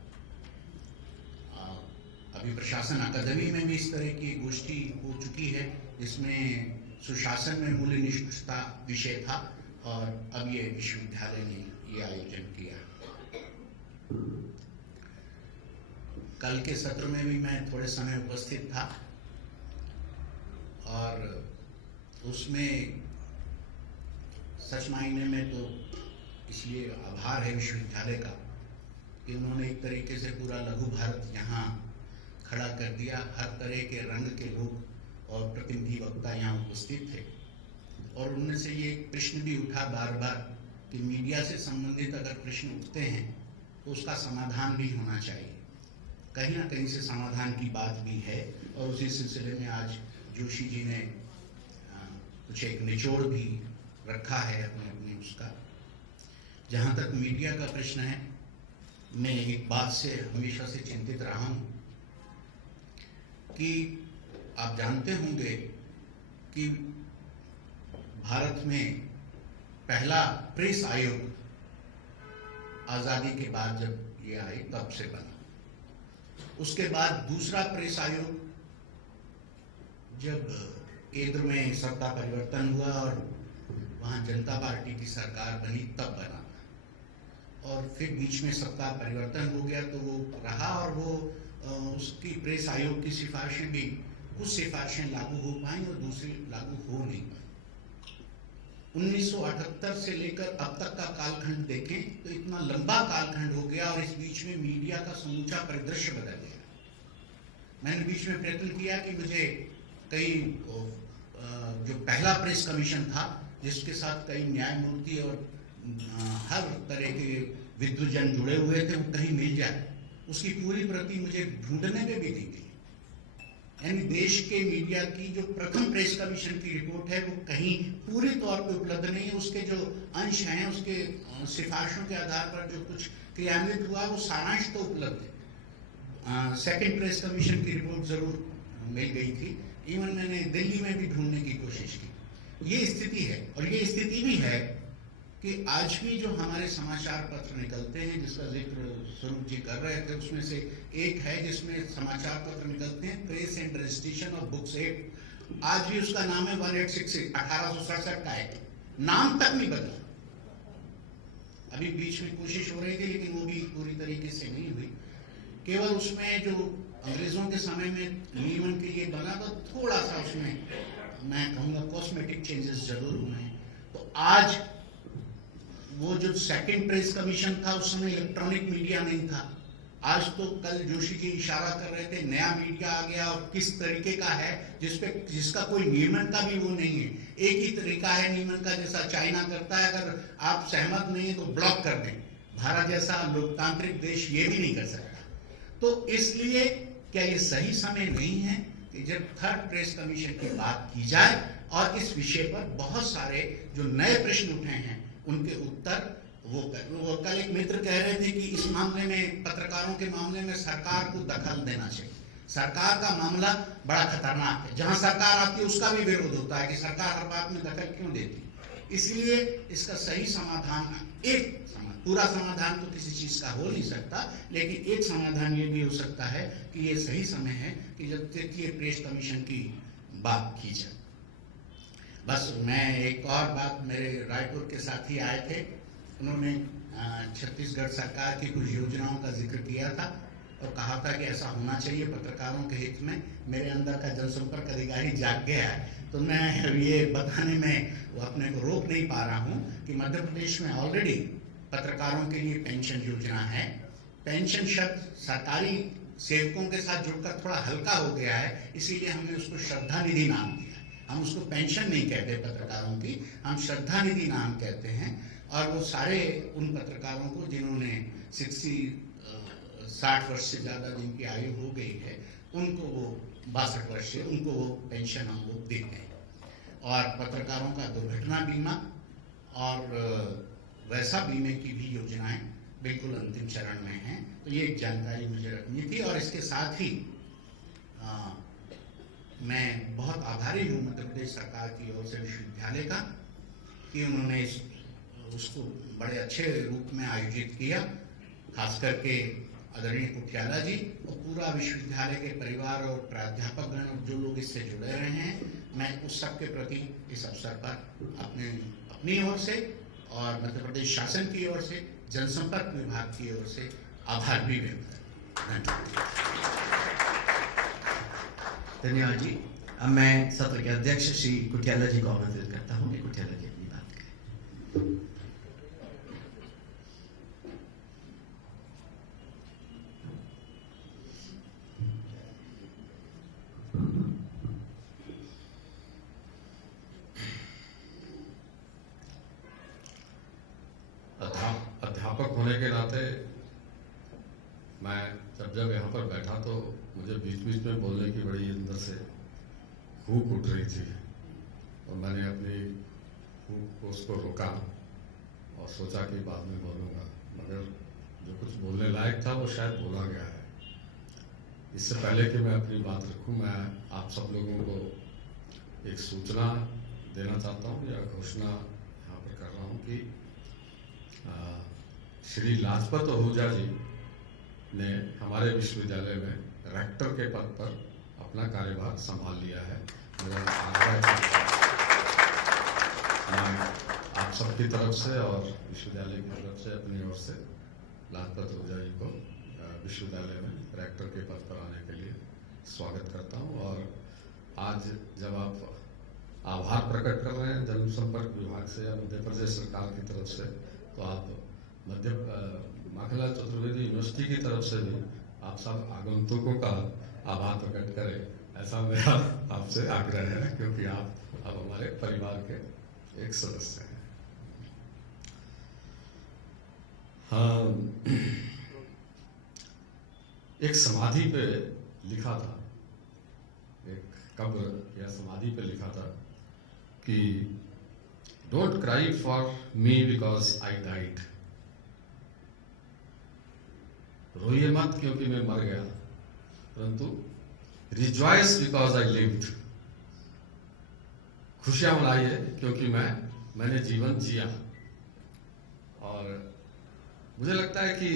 अभी प्रशासन अकादमी में भी इस तरह की गोष्ठी हो चुकी है जिसमें सुशासन में मूल्य निष्ठता विषय था और अब ये विश्वविद्यालय ने ये आयोजन किया। कल के सत्र में भी मैं थोड़े समय उपस्थित था और उसमें सच मायने में तो इसलिए आभार है विश्वविद्यालय का कि उन्होंने एक तरीके से पूरा लघु भारत यहाँ खड़ा कर दिया। हर तरह के रंग के लोग और प्रतिनिधि वक्ता यहाँ उपस्थित थे और उनमें से ये प्रश्न भी उठा बार बार कि मीडिया से संबंधित अगर प्रश्न उठते हैं तो उसका समाधान भी होना चाहिए। कहीं ना कहीं से समाधान की बात भी है और उसी सिलसिले में आज जोशी जी ने कुछ एक निचोड़ भी रखा है अपने उसका। जहाँ तक मीडिया का प्रश्न है, मैं एक बात से हमेशा से चिंतित रहा हूँ कि आप जानते होंगे कि भारत में पहला प्रेस आयोग आज़ादी के बाद जब ये आई तब से बना। उसके बाद दूसरा प्रेस आयोग जब केंद्र में सत्ता परिवर्तन हुआ और वहाँ जनता पार्टी की सरकार बनी तब बना और फिर बीच में सत्ता परिवर्तन हो गया तो वो रहा और वो उसकी प्रेस आयोग की सिफारिशें भी कुछ सिफारिशें लागू हो पाई और दूसरी लागू हो नहीं पाई। 1978 से लेकर अब तक का कालखंड देखें तो इतना लंबा कालखंड हो गया और इस बीच में मीडिया का समूचा परिदृश्य बदल गया। मैंने बीच में प्रयत्न किया कि मुझे कई जो पहला प्रेस कमीशन था जिसके साथ कई न्यायमूर्ति और हर तरह के विद्वजन जुड़े हुए थे वो कहीं मिल जाए, उसकी पूरी प्रति मुझे ढूंढने में भी दी गई। यानी देश के मीडिया की जो प्रथम प्रेस कमीशन की रिपोर्ट है वो कहीं पूरे तौर पे उपलब्ध नहीं है। उसके जो अंश हैं उसके सिफारिशों के आधार पर जो कुछ क्रियान्वित हुआ वो सारांश तो उपलब्ध है। सेकंड प्रेस कमीशन की रिपोर्ट जरूर मिल गई थी। इवन मैंने दिल्ली में भी ढूंढने की कोशिश की। ये स्थिति है और ये स्थिति भी है कि आज भी जो हमारे समाचार पत्र निकलते हैं जिसका जिक्र स्वरूप जी कर रहे थे उसमें से एक है जिसमें समाचार पत्र निकलते हैं press and registration of books act. आज भी उसका नाम है 1866 1867 का एक्ट, नाम तक नहीं बदला। अभी बीच में कोशिश हो रही थी लेकिन वो भी पूरी तरीके से नहीं हुई। केवल उसमें जो अंग्रेजों के समय में नियमन के लिए बना तो थोड़ा सा उसमें मैं कहूँगा कॉस्मेटिक चेंजेस जरूर हुए हैं। तो आज वो जो सेकंड प्रेस कमीशन था उस समय इलेक्ट्रॉनिक मीडिया नहीं था। आज तो कल जोशी जी इशारा कर रहे थे नया मीडिया आ गया और किस तरीके का है जिसका कोई नियमन का भी वो नहीं है। एक ही तरीका है नियमन का जैसा चाइना करता है, अगर आप सहमत नहीं है तो ब्लॉक कर दें। भारत जैसा लोकतांत्रिक देश ये भी नहीं कर सकता। तो इसलिए क्या ये सही समय नहीं है कि जब थर्ड प्रेस कमीशन की बात की जाए और इस विषय पर बहुत सारे जो नए प्रश्न उठे हैं उनके उत्तर वो कल एक मित्र कह रहे थे कि इस मामले में पत्रकारों के मामले में सरकार को दखल देना चाहिए। सरकार का मामला बड़ा खतरनाक है। जहां सरकार आती है उसका भी विरोध होता है कि सरकार हर बात में दखल क्यों देती है। इसलिए इसका सही समाधान पूरा समाधान तो किसी चीज का हो नहीं सकता, लेकिन एक समाधान ये भी हो सकता है कि ये सही समय है कि जब तृतीय प्रेस कमीशन की बात की जाए। बस मैं एक और बात, मेरे रायपुर के साथी आए थे, उन्होंने छत्तीसगढ़ सरकार की कुछ योजनाओं का जिक्र किया था और कहा था कि ऐसा होना चाहिए पत्रकारों के हित में। मेरे अंदर का जनसंपर्क अधिकारी जाग गया है तो मैं ये बताने में वो अपने को रोक नहीं पा रहा हूँ कि मध्य प्रदेश में ऑलरेडी पत्रकारों के लिए पेंशन योजना है। पेंशन शब्द सरकारी सेवकों के साथ जुड़कर थोड़ा हल्का हो गया है, इसीलिए हमने उसको श्रद्धा निधि नाम दिया। हम उसको पेंशन नहीं कहते पत्रकारों की, हम श्रद्धा निधि नाम कहते हैं। और वो सारे उन पत्रकारों को जिन्होंने 60 वर्ष से ज़्यादा जिनकी आयु हो गई है उनको वो 62 वर्ष से उनको वो पेंशन हम लोग देते हैं। और पत्रकारों का दुर्घटना बीमा और वैसा बीमे की भी योजनाएं बिल्कुल अंतिम चरण में हैं। तो ये एक जानकारी मुझे रखनी थी। और इसके साथ ही मैं बहुत आभारी हूँ मध्य प्रदेश सरकार की ओर से विश्वविद्यालय का कि उन्होंने उसको बड़े अच्छे रूप में आयोजित किया। खास करके आदरणीय कुटियाला जी और पूरा विश्वविद्यालय के परिवार और प्राध्यापकगण और जो लोग इससे जुड़े रहे हैं, मैं उस सब के प्रति इस अवसर पर अपनी ओर से और मध्य प्रदेश शासन की ओर से, जनसंपर्क विभाग की ओर से आभार भी व्यक्त करता हूं। धन्यवाद जी। अब मैं सत्र के अध्यक्ष श्री कुटियाला जी को आमंत्रित करता हूँ कि कुटियाला जी अपनी बात करें। अध्यापक होने के नाते मैं जब यहाँ पर बैठा तो मुझे बीच बीच में बोलने की बड़ी अंदर से भूख उठ रही थी और मैंने अपनी भूख को उसको रोका और सोचा कि बाद में बोलूँगा, मगर जो कुछ बोलने लायक था वो शायद बोला गया है। इससे पहले कि मैं अपनी बात रखूँ, मैं आप सब लोगों को एक सूचना देना चाहता हूँ या घोषणा यहाँ पर कर रहा हूँ कि श्री लाजपत आहूजा जी ने हमारे विश्वविद्यालय में रेक्टर के पद पर अपना कार्यभार संभाल लिया है। मैं आप सबकी तरफ से और विश्वविद्यालय की तरफ से अपनी ओर से लाजपत आहूजा जी को विश्वविद्यालय में रेक्टर के पद पर आने के लिए स्वागत करता हूं। और आज जब आप आभार प्रकट कर रहे हैं जनसंपर्क विभाग से या मध्य प्रदेश सरकार की तरफ से, तो आप माखनलाल चतुर्वेदी यूनिवर्सिटी की तरफ से भी आप सब आगंतुकों का आभार प्रकट करें, ऐसा मेरा आपसे आग्रह है, क्योंकि आप अब हमारे परिवार के एक सदस्य हैं। हाँ, एक समाधि पे लिखा था, एक कब्र या समाधि पे लिखा था कि don't cry for me because I died, रोइए मत क्योंकि मैं मर गया, परंतु रिजॉइस बिकॉज आई लिव्ड, खुशियां मनाइए क्योंकि मैंने जीवन जिया। और मुझे लगता है कि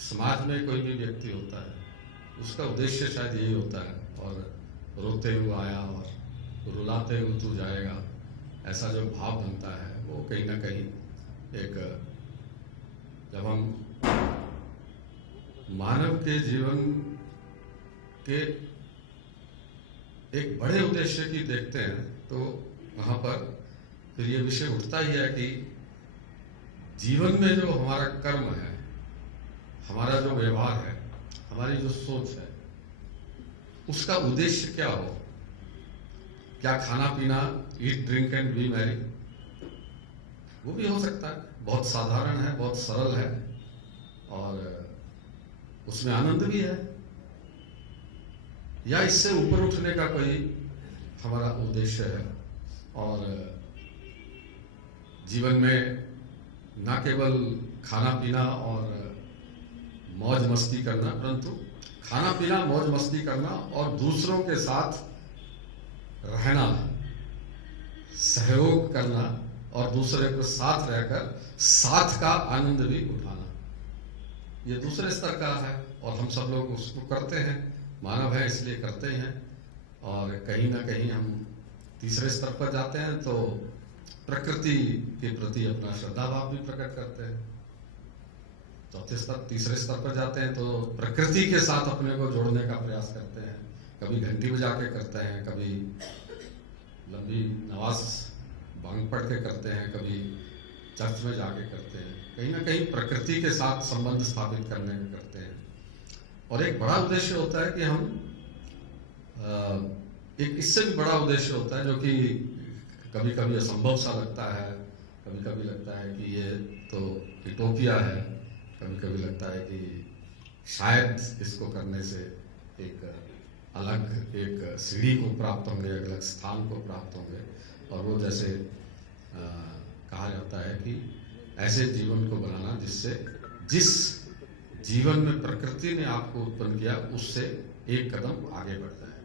समाज में कोई भी व्यक्ति होता है, उसका उद्देश्य शायद यही होता है, और रोते हुए आया और रुलाते हुए तू जाएगा, ऐसा जो भाव बनता है वो कहीं ना कहीं एक, जब हम मानव के जीवन के एक बड़े उद्देश्य की देखते हैं, तो वहां पर फिर ये विषय उठता ही है कि जीवन में जो हमारा कर्म है, हमारा जो व्यवहार है, हमारी जो सोच है, उसका उद्देश्य क्या हो। क्या खाना पीना, eat drink and B Mary, वो भी हो सकता है, बहुत साधारण है, बहुत सरल है और उसमें आनंद भी है, या इससे ऊपर उठने का कोई हमारा उद्देश्य है। और जीवन में ना केवल खाना पीना और मौज मस्ती करना, परंतु खाना पीना, मौज मस्ती करना और दूसरों के साथ रहना, सहयोग करना और दूसरे के साथ रहकर साथ का आनंद भी उठाना, ये दूसरे स्तर का है और हम सब लोग उसको करते हैं, मानव है इसलिए करते हैं। और कहीं ना कहीं हम तीसरे स्तर पर जाते हैं तो प्रकृति के प्रति अपना श्रद्धा भाव भी प्रकट करते हैं। चौथे स्तर, तीसरे स्तर पर जाते हैं तो प्रकृति के साथ अपने को जोड़ने का प्रयास करते हैं, कभी घंटी बजा के करते हैं, कभी लंबी नमाज बांग पढ़ के करते हैं, कभी चर्च में जाके करते हैं, कहीं ना कहीं प्रकृति के साथ संबंध स्थापित करने में करते हैं। और एक बड़ा उद्देश्य होता है कि हम एक इससे भी बड़ा उद्देश्य होता है जो कि कभी कभी असंभव सा लगता है, कभी कभी लगता है कि ये तो यूटोपिया है, कभी कभी लगता है कि शायद इसको करने से एक अलग एक सीढ़ी को प्राप्त होंगे, अलग स्थान को प्राप्त होंगे। और वो जैसे कहा जाता है कि ऐसे जीवन को बनाना जिससे, जिस जीवन में प्रकृति ने आपको उत्पन्न किया उससे एक कदम आगे बढ़ जाए।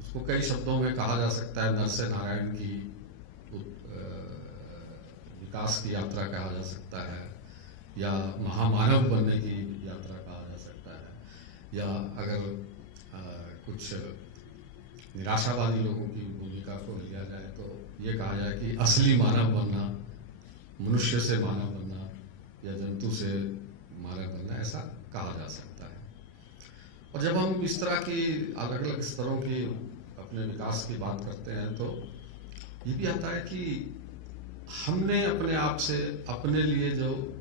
उसको कई शब्दों में कहा जा सकता है, नर से नारायण की विकास की यात्रा कहा जा सकता है, या महामानव बनने की यात्रा कहा जा सकता है, या अगर कुछ निराशावादी लोगों की भूमिका को लिया जाए तो ये कहा जाए कि असली मानव बनना, मनुष्य से मानव बनना या जंतु से मानव बनना, ऐसा कहा जा सकता है। और जब हम इस तरह की अलग अलग स्तरों की अपने विकास की बात करते हैं तो ये भी आता है कि हमने अपने आप से अपने लिए जो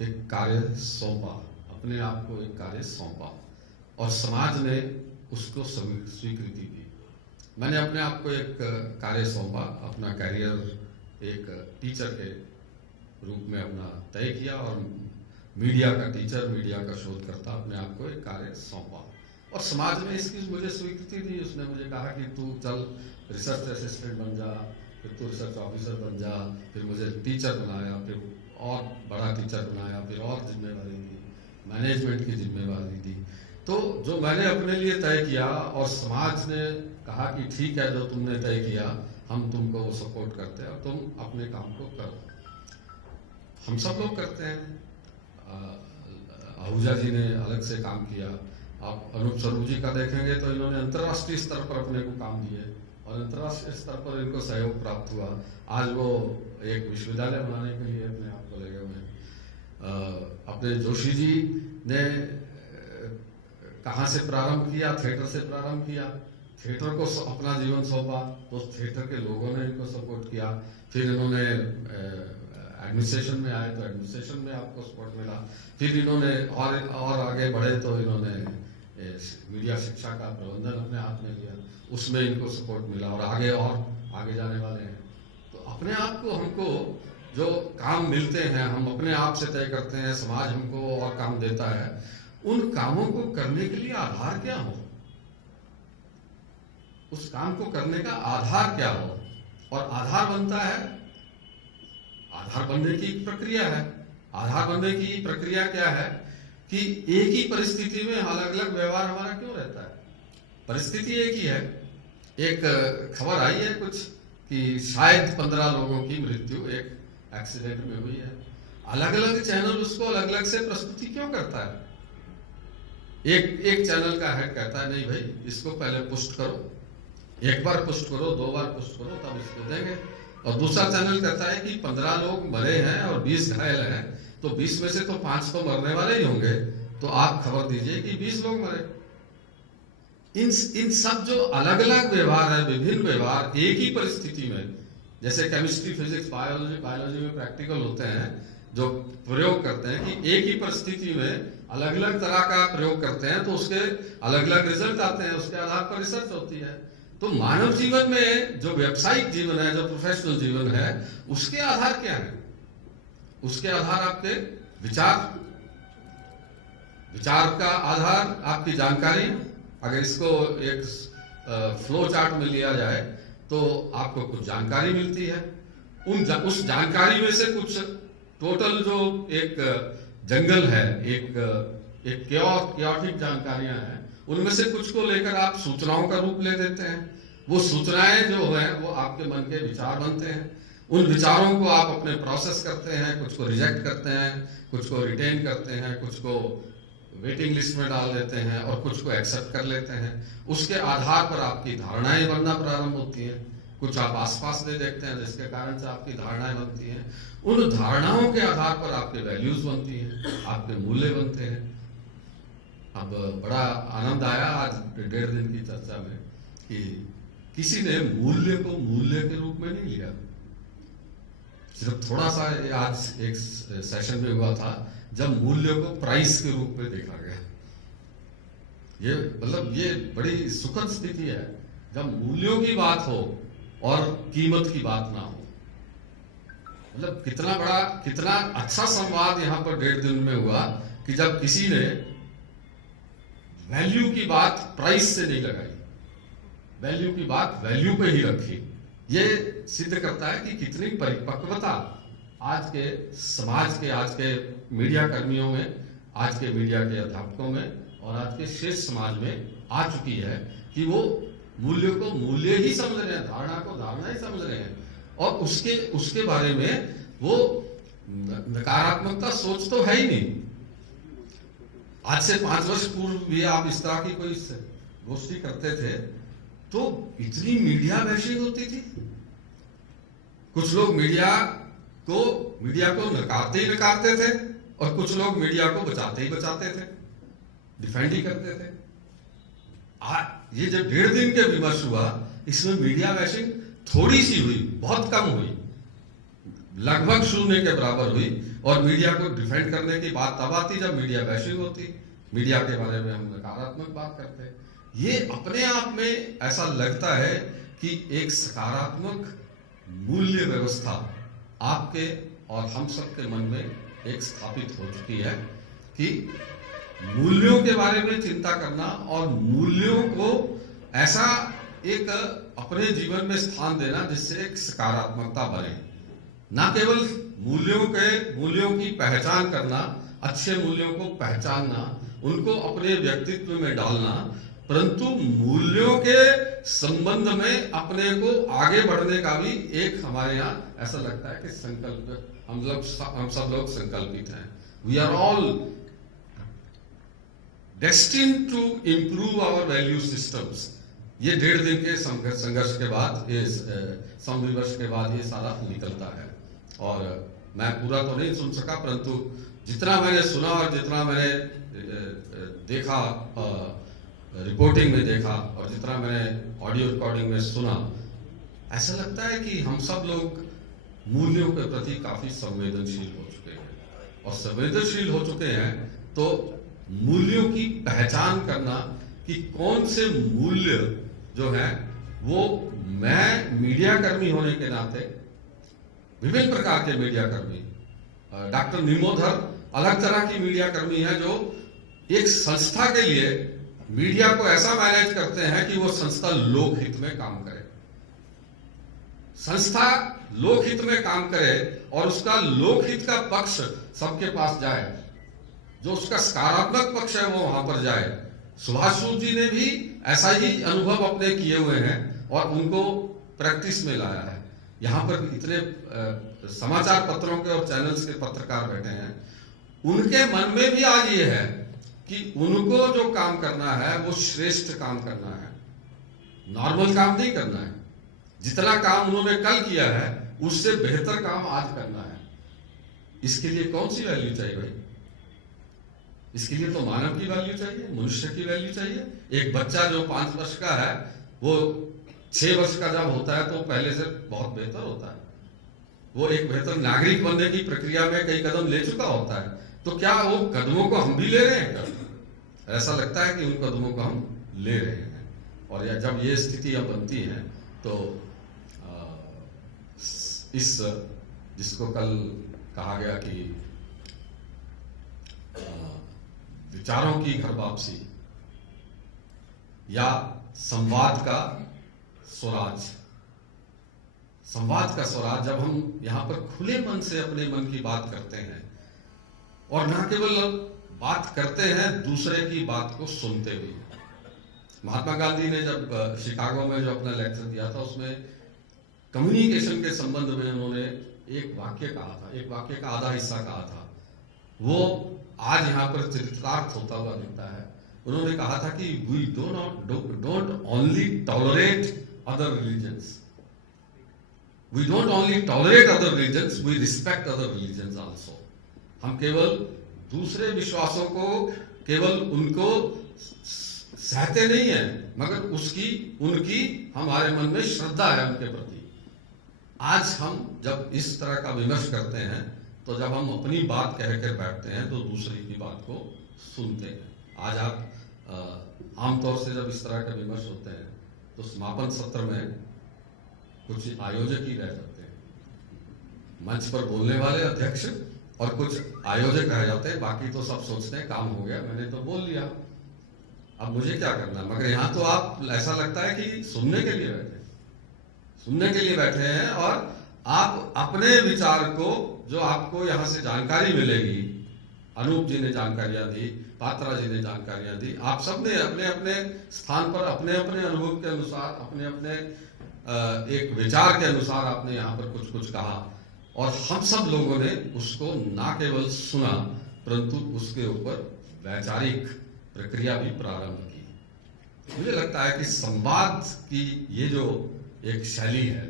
एक कार्य सौंपा, अपने आप को एक कार्य सौंपा और समाज ने उसको स्वीकृति दी। मैंने अपने आप को एक कार्य सौंपा, अपना करियर एक टीचर के रूप में अपना तय किया और मीडिया का टीचर, मीडिया का शोधकर्ता अपने आप को एक कार्य सौंपा और समाज ने इसकी मुझे स्वीकृति दी। उसने मुझे कहा कि तू चल रिसर्च असिस्टेंट बन जा, फिर तू रिसर्च ऑफिसर बन जा, फिर मुझे टीचर बनाया, फिर और बड़ा टीचर बनाया, फिर और जिम्मेवारी दी, मैनेजमेंट की जिम्मेवारी दी। तो जो मैंने अपने लिए तय किया और समाज ने कहा कि ठीक है, जो तुमने तय किया हम तुमको सपोर्ट करते हैं और तुम अपने काम को करो। हम सब लोग करते हैं। आहूजा जी ने अलग से काम किया। आप अनूप स्वरूप जी का देखेंगे तो इन्होंने अंतर्राष्ट्रीय स्तर पर अपने को काम दिए और अंतर्राष्ट्रीय स्तर पर इनको सहयोग प्राप्त हुआ। आज वो एक विश्वविद्यालय बनाने के लिए अपने आप को लगे हुए हैं। अपने जोशी जी ने कहाँ से प्रारंभ किया? थिएटर से प्रारंभ किया। थिएटर को अपना जीवन सौंपा तो थिएटर के लोगों ने इनको सपोर्ट किया। फिर इन्होंने एडमिनिस्ट्रेशन में आए तो एडमिनिस्ट्रेशन में आपको सपोर्ट मिला। फिर इन्होंने और आगे बढ़े तो इन्होंने मीडिया शिक्षा का प्रबंधन अपने हाथ में लिया, उसमें इनको सपोर्ट मिला और आगे जाने वाले हैं। तो अपने आप को हमको जो काम मिलते हैं हम अपने आप से तय करते हैं, समाज हमको और काम देता है। उन कामों को करने के लिए आधार क्या हो, उस काम को करने का आधार क्या हो, और आधार बनता है, आधार बनने की प्रक्रिया है। आधार बनने की प्रक्रिया क्या है कि एक ही परिस्थिति में अलग अलग व्यवहार हमारा क्यों रहता है? परिस्थिति एक ही है। एक खबर आई है कुछ कि शायद 15 लोगों की मृत्यु एक एक्सीडेंट में हुई है। अलग अलग चैनल उसको अलग अलग से प्रस्तुति क्यों करता है? एक चैनल का हेड कहता है नहीं भाई इसको पहले पुष्ट करो, एक बार पुष्ट करो, 2 बार पुष्ट करो तब इसको देंगे। और दूसरा चैनल कहता है कि 15 लोग मरे हैं और 20 घायल हैं, तो 20 में से तो 5 तो मरने वाले ही होंगे, तो आप खबर दीजिए कि 20 लोग मरे। इन सब जो अलग अलग व्यवहार है, विभिन्न व्यवहार एक ही परिस्थिति में, जैसे केमिस्ट्री, फिजिक्स, बायोलॉजी में प्रैक्टिकल होते हैं जो प्रयोग करते हैं कि एक ही परिस्थिति में अलग अलग तरह का प्रयोग करते हैं तो उसके अलग अलग रिजल्ट आते हैं, उसके आधार पर रिसर्च होती है। तो मानव जीवन में जो व्यावसायिक जीवन है, जो प्रोफेशनल जीवन है, उसके आधार क्या है? उसके आधार आपके विचार का आधार आपकी जानकारी। अगर इसको एक फ्लो चार्ट में लिया जाए तो आपको कुछ जानकारी मिलती है। उस जानकारी में से कुछ टोटल जो एक जंगल है, एक क्योटिक जानकारियां हैं, उनमें से कुछ को लेकर आप सूचनाओं का रूप ले देते हैं। वो सूचनाएं जो हैं वो आपके मन के विचार बनते हैं। उन विचारों को आप अपने प्रोसेस करते हैं, कुछ को रिजेक्ट करते हैं, कुछ को रिटेन करते हैं, कुछ को वेटिंग लिस्ट में डाल देते हैं और कुछ को एक्सेप्ट कर लेते हैं। उसके आधार पर आपकी धारणाएं बनना प्रारंभ होती हैं। कुछ आप आसपास दे देखते हैं जिसके कारण से आपकी धारणाएं बनती हैं। उन धारणाओं के आधार पर आपके वैल्यूज बनती हैं, आपके मूल्य बनते हैं। अब बड़ा आनंद आया आज 1.5 दिन की चर्चा में कि किसी ने मूल्य को मूल्य के रूप में नहीं लिया। सिर्फ थोड़ा सा आज एक सेशन में हुआ था जब मूल्य को प्राइस के रूप में देखा गया। ये मतलब ये बड़ी सुखद स्थिति है जब मूल्यों की बात हो और कीमत की बात ना हो। मतलब कितना अच्छा संवाद यहाँ पर 1.5 दिन में हुआ कि जब किसी ने वैल्यू की बात प्राइस से नहीं लगाई, वैल्यू की बात वैल्यू पे ही रखी। ये सिद्ध करता है कि कितनी परिपक्वता आज के समाज के, आज के मीडिया कर्मियों में, आज के मीडिया के अध्यापकों में और आज के शेष समाज में आ चुकी है कि वो मूल्य को मूल्य ही समझ रहे हैं, धारणा को धारणा ही समझ रहे हैं, और उसके बारे में वो नकारात्मकता सोच तो है ही नहीं। आज से 5 वर्ष पूर्व भी आप इस तरह की कोई गोष्ठी करते थे तो इतनी मीडिया बैशिंग होती थी। कुछ लोग मीडिया को नकारते ही नकारते थे और कुछ लोग मीडिया को बचाते ही बचाते थे, डिफेंड ही करते थे। ये जब 1.5 दिन के विमर्श हुआ, इसमें मीडिया बैशिंग थोड़ी सी हुई, बहुत कम हुई, लगभग 0 के बराबर हुई, और मीडिया को डिफेंड करने की बात तब आती जब मीडिया बैशिंग होती, मीडिया के बारे में हम नकारात्मक बात करते हैं। ये अपने आप में ऐसा लगता है कि एक सकारात्मक मूल्य व्यवस्था आपके और हम सब के मन में एक स्थापित हो चुकी है कि मूल्यों के बारे में चिंता करना और मूल्यों को ऐसा एक अपने जीवन में स्थान देना जिससे एक सकारात्मकता बने। ना केवल मूल्यों की पहचान करना, अच्छे मूल्यों को पहचानना, उनको अपने व्यक्तित्व में डालना, परंतु मूल्यों के संबंध में अपने को आगे बढ़ने का भी एक हमारे यहाँ ऐसा लगता है कि संकल्प, हम सब लोग संकल्पित हैं। We are all destined to improve our value systems. ये 1.5 दिन के संघर्ष के बाद, ये समविमर्श के बाद ये सारा निकलता है। और मैं पूरा तो नहीं सुन सका, परंतु जितना मैंने सुना और जितना मैंने देखा, रिपोर्टिंग में देखा, और जितना मैंने ऑडियो रिकॉर्डिंग में सुना, ऐसा लगता है कि हम सब लोग मूल्यों के प्रति काफी संवेदनशील हो चुके हैं। और संवेदनशील हो चुके हैं तो मूल्यों की पहचान करना कि कौन से मूल्य जो है वो, मैं मीडिया कर्मी होने के नाते, विभिन्न प्रकार के मीडिया कर्मी, डॉक्टर निमोधर अलग तरह की मीडिया कर्मी है जो एक संस्था के लिए मीडिया को ऐसा मैनेज करते हैं कि वो संस्था लोकहित में काम करे, संस्था लोकहित में काम करे और उसका लोकहित का पक्ष सबके पास जाए, जो उसका सकारात्मक पक्ष है वो वहां पर जाए। सुभाष सूद जी ने भी ऐसा ही अनुभव अपने किए हुए हैं और उनको प्रैक्टिस में लाया है। यहाँ पर इतने समाचार पत्रों के और चैनल्स के पत्रकार बैठे हैं, उनके मन में भी आज ये है कि उनको जो काम करना है वो श्रेष्ठ काम करना है, नॉर्मल काम नहीं करना है। जितना काम उन्होंने कल किया है उससे बेहतर काम आज करना है। इसके लिए कौन सी वैल्यू चाहिए भाई? इसके लिए तो मानव की वैल्यू चाहिए, मनुष्य की वैल्यू चाहिए। एक बच्चा जो 5 वर्ष का है वो 6 वर्ष का जब होता है तो पहले से बहुत बेहतर होता है, वो एक बेहतर नागरिक बनने की प्रक्रिया में कई कदम ले चुका होता है। तो क्या वो कदमों को हम भी ले रहे हैं? ऐसा लगता है कि उन कदमों को हम ले रहे हैं। और या जब ये स्थितियां बनती हैं तो इस जिसको कल कहा गया कि विचारों की घर वापसी या संवाद का स्वराज, संवाद का स्वराज, जब हम यहाँ पर खुले मन से अपने मन की बात करते हैं और न केवल बात करते हैं, दूसरे की बात को सुनते भी। महात्मा गांधी ने जब शिकागो में जो अपना लेक्चर दिया था उसमें कम्युनिकेशन के संबंध में उन्होंने एक वाक्य कहा था, एक वाक्य का आधा हिस्सा कहा था, वो आज यहाँ पर चरितार्थ होता हुआ दिखता है। उन्होंने कहा था कि we don't only tolerate other religions, we don't only tolerate other religions, we respect other religions also. हम केवल दूसरे विश्वासों को, केवल उनको सहते नहीं है, मगर उनकी हमारे मन में श्रद्धा है उनके प्रति। आज हम जब इस तरह का विमर्श करते हैं तो जब हम अपनी बात कह कर बैठते हैं तो दूसरे की बात को सुनते हैं। आज आप आमतौर से जब इस तरह के विमर्श होते हैं तो समापन सत्र में कुछ आयोजक ही रह जाते हैं, मंच पर बोलने वाले अध्यक्ष और कुछ आयोजक रह जाते हैं, बाकी तो सब सोचते हैं काम हो गया, मैंने तो बोल लिया, अब मुझे क्या करना। मगर यहाँ तो आप ऐसा लगता है कि सुनने के लिए बैठे हैं और आप अपने विचार को, जो आपको यहाँ से जानकारी मिलेगी, अनूप जी ने जानकारियां दी, पात्रा जी ने जानकारियां दी। आप सब ने अपने अपने स्थान पर अपने अपने अनुभव के अनुसार, अपने अपने एक विचार के अनुसार आपने यहाँ पर कुछ कुछ कहा, और हम सब लोगों ने उसको ना केवल सुना परंतु उसके ऊपर वैचारिक प्रक्रिया भी प्रारंभ की। मुझे लगता है कि संवाद की ये जो एक शैली है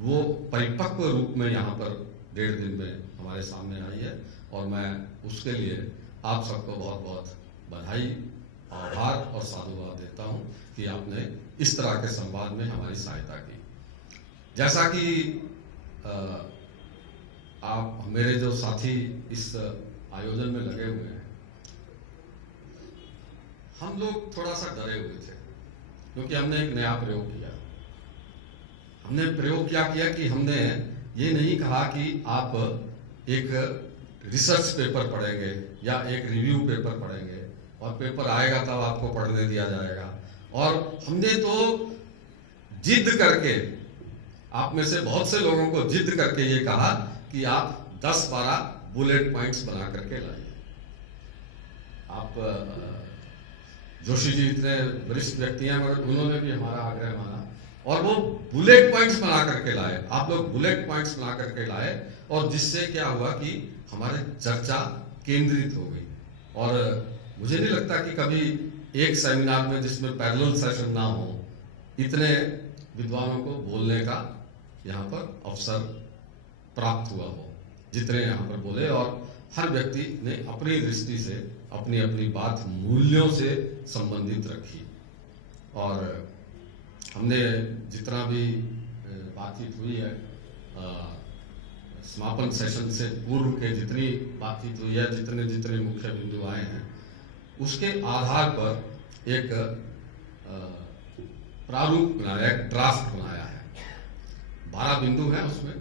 वो परिपक्व रूप में यहाँ पर 1.5 दिन में हमारे सामने आई है, और मैं उसके लिए आप सबको बहुत बहुत बधाई, आभार और साधुवाद देता हूँ कि आपने इस तरह के संवाद में हमारी सहायता की। जैसा कि आप मेरे जो साथी इस आयोजन में लगे हुए हैं, हम लोग थोड़ा सा डरे हुए थे क्योंकि हमने एक नया प्रयोग किया। हमने प्रयोग क्या किया कि हमने ये नहीं कहा कि आप एक रिसर्च पेपर पढ़ेंगे या एक रिव्यू पेपर पढ़ेंगे और पेपर आएगा तब आपको पढ़ने दिया जाएगा। और हमने तो जिद करके, आप में से बहुत से लोगों को जिद करके ये कहा कि आप 10-12 बुलेट पॉइंट्स बना करके लाइए। आप जोशी जी इतने वरिष्ठ व्यक्ति हैं मगर उन्होंने भी हमारा आग्रह माना और वो बुलेट पॉइंट्स बना करके लाए। आप लोग बुलेट पॉइंट्स बना करके लाए और जिससे क्या हुआ कि हमारी चर्चा केंद्रित हो गई। और मुझे नहीं लगता कि कभी एक सेमिनार में जिसमें पैरेलल सेशन ना हो, इतने विद्वानों को बोलने का यहाँ पर अवसर प्राप्त हुआ हो जितने यहाँ पर बोले। और हर व्यक्ति ने अपनी दृष्टि से अपनी अपनी बात मूल्यों से संबंधित रखी। और हमने जितना भी बातचीत हुई है, समापन सेशन से पूर्व के जितनी बातचीत हुई है, जितने जितने मुख्य बिंदु आए हैं, उसके आधार पर एक प्रारूप बनाया, एक ड्राफ्ट बनाया है। 12 बिंदु हैं उसमें,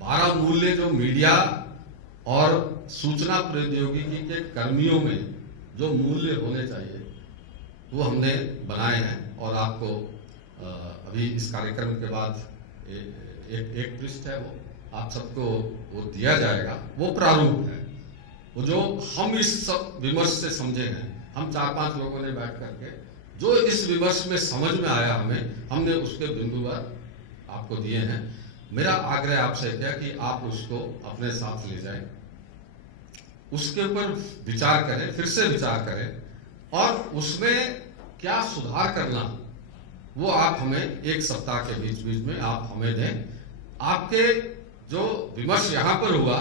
12 मूल्य जो मीडिया और सूचना प्रौद्योगिकी के कर्मियों में जो मूल्य होने चाहिए वो हमने बनाए हैं। और आपको अभी इस कार्यक्रम के बाद एक पृष्ठ है, वो आप सबको वो दिया जाएगा। वो प्रारूप है, वो जो हम इस विमर्श से समझे हैं। हम 4-5 लोगों ने बैठ करके जो इस विमर्श में समझ में आया हमें, हमने उसके बिंदुवार आपको दिए हैं। मेरा आग्रह आपसे क्या कि आप उसको अपने साथ ले जाएं, उसके ऊपर विचार करें, फिर से विचार करें, और उसमें क्या सुधार करना वो आप हमें 1 सप्ताह के बीच बीच में आप हमें दें। आपके जो विमर्श यहाँ पर हुआ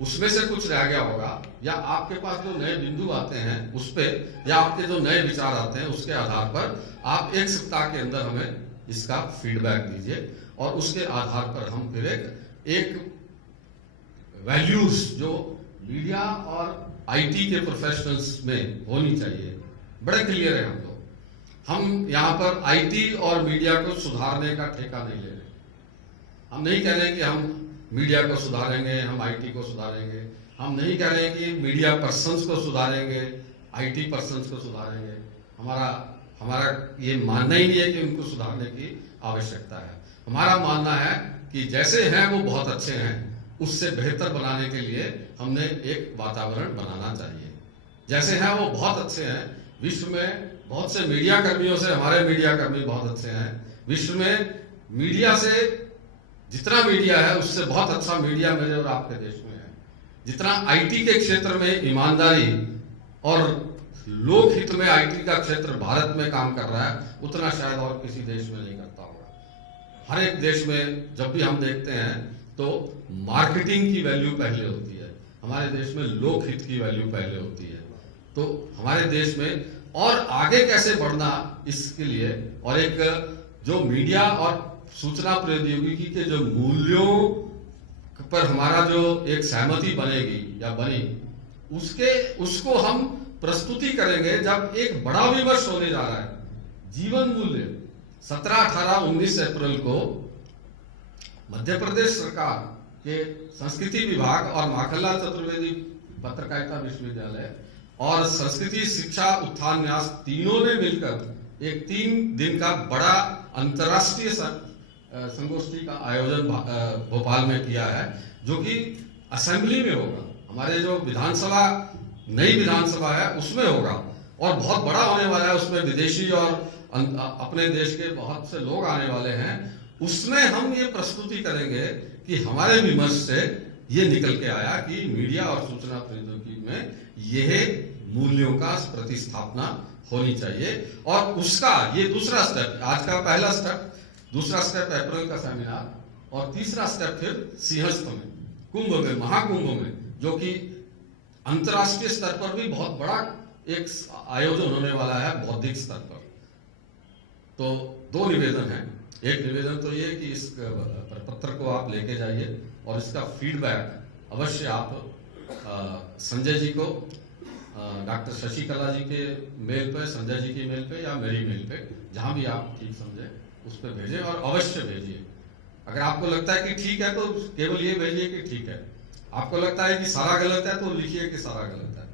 उसमें से कुछ रह गया होगा, या आपके पास जो नए बिंदु आते हैं उस पे, या आपके जो नए विचार आते हैं उसके आधार पर आप 1 सप्ताह के अंदर हमें इसका फीडबैक दीजिए, और उसके आधार पर हम फिर एक वैल्यूज जो मीडिया और आईटी के प्रोफेशनल्स में होनी चाहिए, बड़े क्लियर है। हम यहाँ पर आईटी और मीडिया को सुधारने का ठेका नहीं ले रहे। हम नहीं कह रहे कि हम मीडिया को सुधारेंगे, हम आईटी को सुधारेंगे। हम नहीं कह रहे कि मीडिया पर्सन्स को सुधारेंगे, आईटी पर्सन्स को सुधारेंगे। हमारा ये मानना ही नहीं है कि उनको सुधारने की आवश्यकता है। हमारा मानना है कि जैसे हैं वो बहुत अच्छे हैं, उससे बेहतर बनाने के लिए हमने एक वातावरण बनाना चाहिए। जैसे हैं वो बहुत अच्छे हैं, विश्व में बहुत से मीडिया कर्मियों से हमारे मीडिया कर्मी बहुत अच्छे हैं। विश्व में मीडिया से, जितना मीडिया है उससे बहुत अच्छा मीडिया मेरे और आपके देश में है। जितना आईटी के क्षेत्र में ईमानदारी और लोकहित में आईटी का क्षेत्र भारत में काम कर रहा है, उतना शायद और किसी देश में नहीं करता होगा। हर एक देश में जब भी हम देखते हैं तो मार्केटिंग की वैल्यू पहले होती है, हमारे देश में लोकहित की वैल्यू पहले होती है। तो हमारे देश में और आगे कैसे बढ़ना, इसके लिए और एक जो मीडिया और सूचना प्रौद्योगिकी के जो मूल्यों पर हमारा जो एक सहमति बनेगी या बनी, उसको हम प्रस्तुति करेंगे जब एक बड़ा विमर्श होने जा रहा है। जीवन मूल्य 17, 18, 19 अप्रैल को मध्य प्रदेश सरकार के संस्कृति विभाग और माखनलाल चतुर्वेदी पत्रकारिता विश्वविद्यालय और संस्कृति शिक्षा उत्थान न्यास तीनों ने मिलकर एक 3 दिन का बड़ा अंतर्राष्ट्रीय संगोष्ठी का आयोजन भोपाल में किया है, जो कि असेंबली में होगा। हमारे जो विधानसभा नई विधानसभा है उसमें होगा, और बहुत बड़ा होने वाला है, उसमें विदेशी और अपने देश के बहुत से लोग आने वाले हैं। उसमें हम ये प्रस्तुति करेंगे कि हमारे विमर्श से ये निकल के आया कि मीडिया और सूचना प्रौद्योगिकी में यह मूल्यों का प्रतिस्थापना होनी चाहिए, और उसका ये दूसरा स्टेप, आज का पहला स्टेप, दूसरा स्टेप अप्रैल का सेमिनार, और तीसरा स्टेप फिर सिंहस्थ में, कुंभ में, महाकुंभ में, जो कि अंतर्राष्ट्रीय स्तर पर भी बहुत बड़ा एक आयोजन होने वाला है बौद्धिक स्तर पर। तो दो निवेदन हैं। एक निवेदन तो ये कि इस पत्र को आप लेके जाइए और इसका फीडबैक अवश्य आप संजय जी को, डॉक्टर शशिकला जी के मेल पे, संजय जी की मेल पे या मेरी मेल पे, जहां भी आप ठीक समझे उस पर भेजें, और अवश्य भेजिए। अगर आपको लगता है कि ठीक है तो केवल ये भेजिए कि ठीक है, आपको लगता है कि सारा गलत है तो लिखिए कि सारा गलत है,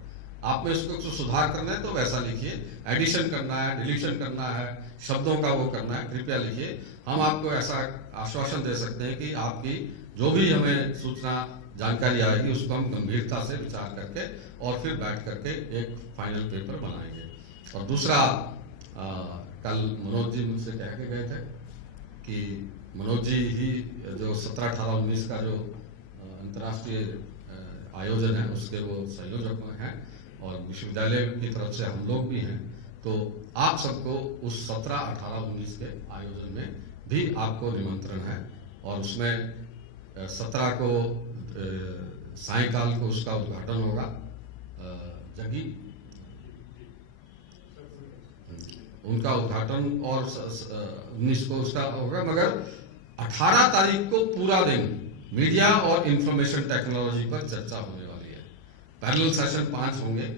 आप में उसको कुछ सुधार करना है तो वैसा लिखिए, एडिशन करना है, डिलीशन करना है, शब्दों का वो करना है, कृपया लिखिए। हम आपको ऐसा आश्वासन दे सकते हैं कि आपकी जो भी हमें सूचना जानकारी आएगी उसको हम गंभीरता से विचार करके और फिर बैठ करके एक फाइनल पेपर बनाएंगे। और दूसरा, कल मनोज जी मुझसे कह के गए थे कि मनोज जी ही जो 17, 18, 19 का जो अंतर्राष्ट्रीय आयोजन है उसके वो संयोजक हैं, और विश्वविद्यालय की तरफ से हम लोग भी हैं, तो आप सबको उस 17, 18, 19 के आयोजन में भी आपको निमंत्रण है। और उसमें 17 को सायंकाल को उसका उद्घाटन होगा, जगी उनका उद्घाटन, और 19 को उसका होगा, मगर 18 तारीख को पूरा दिन मीडिया और इंफॉर्मेशन टेक्नोलॉजी पर चर्चा होने वाली है। पैरेलल सेशन 5 होंगे,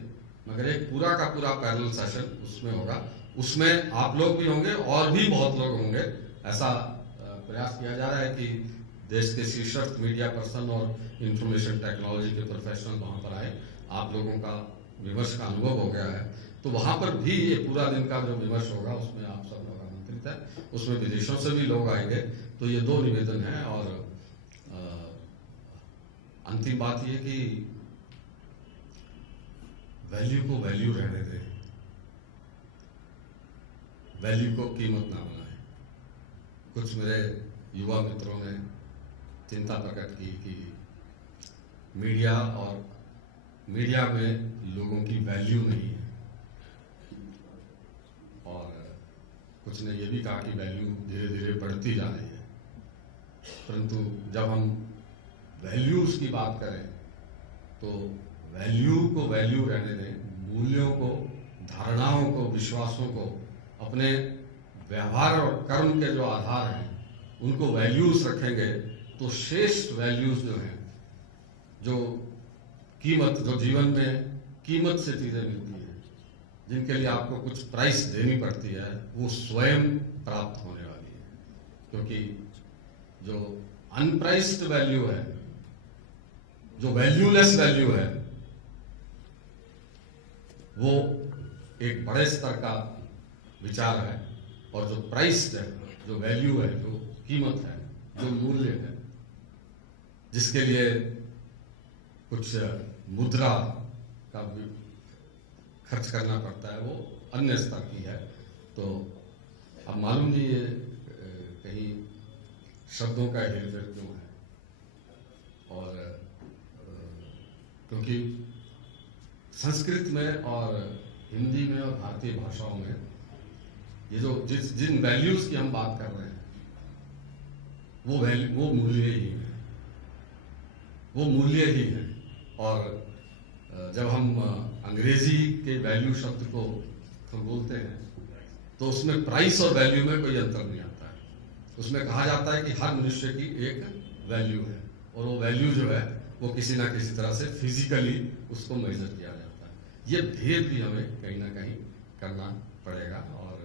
मगर एक पूरा का पूरा पैरेलल सेशन उसमें होगा। उसमें आप लोग भी होंगे और भी बहुत लोग होंगे। ऐसा प्रयास किया जा रहा है कि देश के शीर्षस्थ मीडिया पर्सन और इंफॉर्मेशन टेक्नोलॉजी के प्रोफेशनल वहां पर आए। आप लोगों का विमर्श का अनुभव हो गया है, तो वहां पर भी ये पूरा दिन का जो विमर्श होगा उसमें आप सब लोग आमंत्रित है। उसमें विदेशों से भी लोग आएंगे। तो ये 2 निवेदन हैं। और अंतिम बात ये कि वैल्यू को वैल्यू रहने दें, वैल्यू को कीमत ना बनाएं। कुछ मेरे युवा मित्रों ने चिंता प्रकट की कि मीडिया में लोगों की वैल्यू नहीं है, और कुछ ने यह भी कहा कि वैल्यू धीरे धीरे बढ़ती जा रही है। परंतु जब हम वैल्यूज की बात करें तो वैल्यू को वैल्यू रहने दें, मूल्यों को, धारणाओं को, विश्वासों को, अपने व्यवहार और कर्म के जो आधार हैं उनको वैल्यूज रखेंगे तो श्रेष्ठ वैल्यूज जो हैं, जो कीमत, जो जीवन में कीमत से चीजें मिलती हैं, जिनके लिए आपको कुछ प्राइस देनी पड़ती है, वो स्वयं प्राप्त होने वाली है। क्योंकि जो अनप्राइस्ड वैल्यू है, जो वैल्यूलेस वैल्यू है, वो एक बड़े स्तर का विचार है। और जो प्राइस्ड है, जो वैल्यू है, जो कीमत है, जो मूल्य है, जिसके लिए कुछ मुद्रा का खर्च करना पड़ता है, वो अन्य स्तर की है। तो अब मालूम नहीं ये कहीं शब्दों का हेरफेर क्यों है, और क्योंकि संस्कृत में और हिंदी में और भारतीय भाषाओं में ये जो जिन वैल्यूज की हम बात कर रहे हैं वो मूल्य ही है, वो मूल्य ही है। और जब हम अंग्रेजी के वैल्यू शब्द को बोलते हैं तो उसमें प्राइस और वैल्यू में कोई अंतर नहीं आता है। उसमें कहा जाता है कि हर मनुष्य की एक वैल्यू है, और वो वैल्यू जो है वो किसी ना किसी तरह से फिजिकली उसको मेजर किया जाता है। ये भेद भी हमें कहीं ना कहीं करना पड़ेगा। और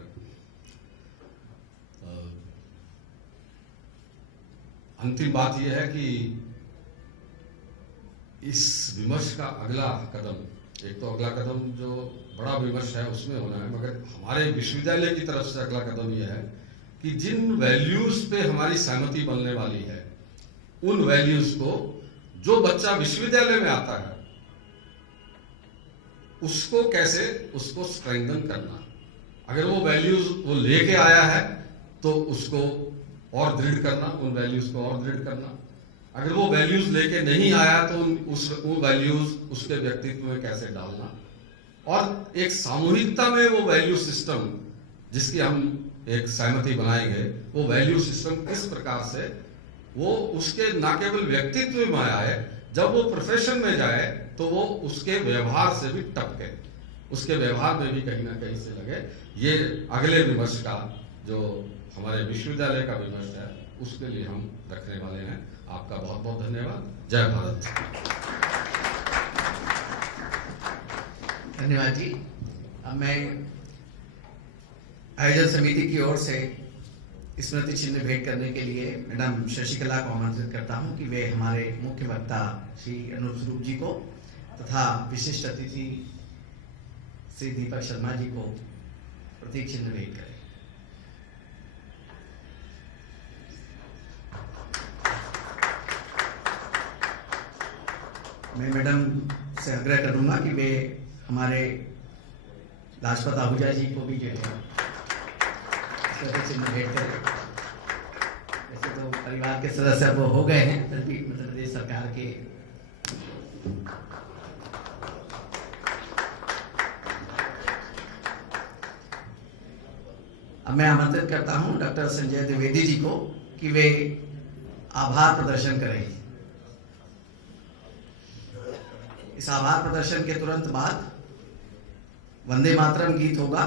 अंतिम बात यह है कि इस विमर्श का अगला कदम, एक तो अगला कदम जो बड़ा विमर्श है उसमें होना है, मगर हमारे विश्वविद्यालय की तरफ से अगला कदम यह है कि जिन वैल्यूज पे हमारी सहमति बनने वाली है, उन वैल्यूज को जो बच्चा विश्वविद्यालय में आता है उसको कैसे उसको स्ट्रेंथन करना। अगर वो वैल्यूज वो लेके आया है तो उसको और दृढ़ करना, उन वैल्यूज को और दृढ़ करना। अगर वो वैल्यूज लेके नहीं आया तो वो वैल्यूज उसके व्यक्तित्व में कैसे डालना, और एक सामूहिकता में वो वैल्यू सिस्टम जिसकी हम एक सहमति बनाएंगे, वो वैल्यू सिस्टम किस प्रकार से वो उसके न केवल व्यक्तित्व में आए, जब वो प्रोफेशन में जाए तो वो उसके व्यवहार से भी टपके, उसके व्यवहार में भी कहीं ना कहीं से लगे। ये अगले विमर्श का जो हमारे विश्वविद्यालय का विमर्श है उसके लिए हम रखने वाले हैं। आपका बहुत बहुत धन्यवाद। जय भारत। धन्यवाद जी। अब मैं आयोजन समिति की ओर से स्मृति चिन्ह भेंट करने के लिए मैडम शशिकला को आमंत्रित करता हूं कि वे हमारे मुख्य वक्ता श्री अनूप स्वरूप जी को तथा विशिष्ट अतिथि श्री दीपक शर्मा जी को प्रतीक चिन्ह भेंट करें। मैं मैडम से आग्रह करूंगा कि वे हमारे लाजपत आहूजा जी को भी जो है चिन्ह भेंट करें। वैसे तो परिवार के सदस्य वो हो गए हैं, फिर भी मध्य प्रदेश सरकार के अब मैं आमंत्रित करता हूं डॉक्टर संजय द्विवेदी जी को कि वे आभार प्रदर्शन करें। इस आभार प्रदर्शन के तुरंत बाद वंदे मातरम गीत होगा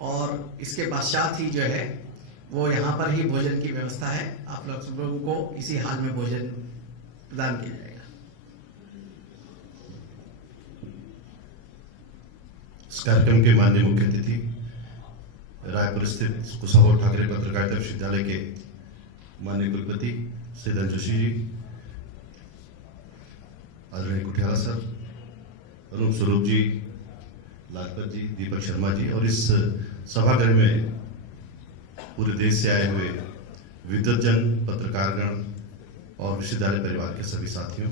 और इसके पश्चात ही जो है वो यहाँ पर ही भोजन की व्यवस्था है। आप लोगों को इसी हाल में भोजन प्रदान किया जाएगा। इस कार्यक्रम के माननीय मुख्य अतिथि रायपुर स्थित कुशाभाऊ ठाकरे पत्रकारिता विश्वविद्यालय के माननीय कुलपति श्री जोशी जी, आदरणीय कुठियाला सर, अनूप स्वरूप जी, लाजपत जी, दीपक शर्मा जी और इस सभागृह में पूरे देश से आए हुए विद्वज्जन, पत्रकारगण और विश्वविद्यालय परिवार के सभी साथियों,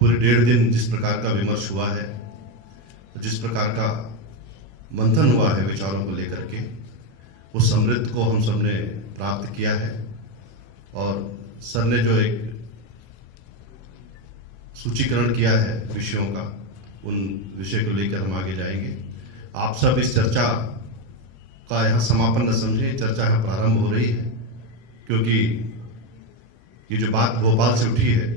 पूरे 1.5 दिन जिस प्रकार का विमर्श हुआ है, जिस प्रकार का मंथन हुआ है विचारों को लेकर के, वो समृद्ध को हम सबने प्राप्त किया है। और सर ने जो एक सूचीकरण किया है विषयों का, उन विषय को लेकर हम आगे जाएंगे। आप सब इस चर्चा का यहाँ समापन न समझें, चर्चा यहाँ प्रारंभ हो रही है, क्योंकि ये जो बात भोपाल से उठी है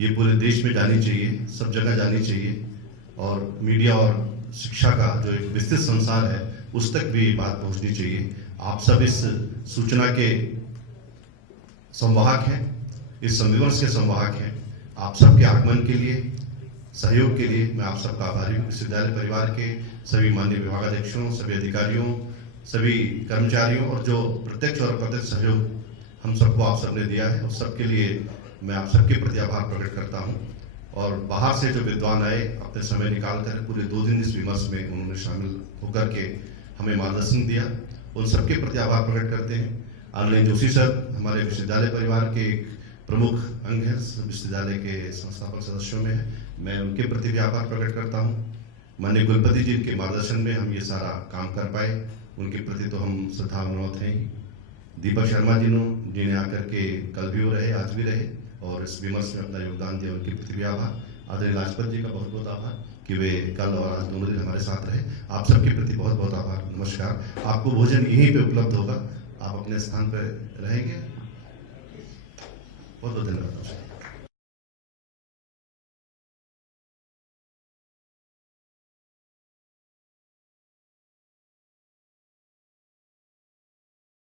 ये पूरे देश में जानी चाहिए, सब जगह जानी चाहिए और मीडिया और शिक्षा का जो एक विस्तृत संसार है उस तक भी बात पहुंचनी चाहिए। आप सब इस सूचना के संवाहक हैं, इस संविमर्श के संवाहक हैं। आप सबके आगमन के लिए, सहयोग के लिए मैं आप सबका आभारी हूँ। विश्वविद्यालय परिवार के सभी माननीय विभागाध्यक्षों, सभी अधिकारियों, सभी कर्मचारियों और जो प्रत्यक्ष और अप्रत्यक्ष सहयोग हम सबको आप सबने दिया है, उस सबके लिए मैं आप सबके प्रति आभार प्रकट करता हूँ। और बाहर से जो विद्वान आए, अपने समय निकालकर पूरे 2 दिन इस विमर्श में उन्होंने शामिल होकर के हमें मार्गदर्शन दिया, उन सबके प्रति आभार प्रकट करते हैं। आदरणीय जोशी सर हमारे विश्वविद्यालय परिवार के एक प्रमुख अंग है, विश्वविद्यालय के संस्थापक सदस्यों में है, मैं उनके प्रति भी आभार प्रकट करता हूँ। माननीय कुलपति जी के मार्गदर्शन में हम ये सारा काम कर पाए, उनके प्रति तो हम श्रद्धान्वित हैं ही। दीपक शर्मा जी ने आकर के कल भी रहे, आज भी रहे और इस विमर्श में अपना योगदान दिया, उनके प्रति भी आभार। आदरणीय लाजपत जी का बहुत बहुत आभार कि वे कल और आज दोनों दिन हमारे साथ रहे। आप सबके प्रति बहुत बहुत आभार, नमस्कार। आपको भोजन यहीं पे उपलब्ध होगा, आप अपने स्थान पर रहेंगे। बहुत बहुत धन्यवाद।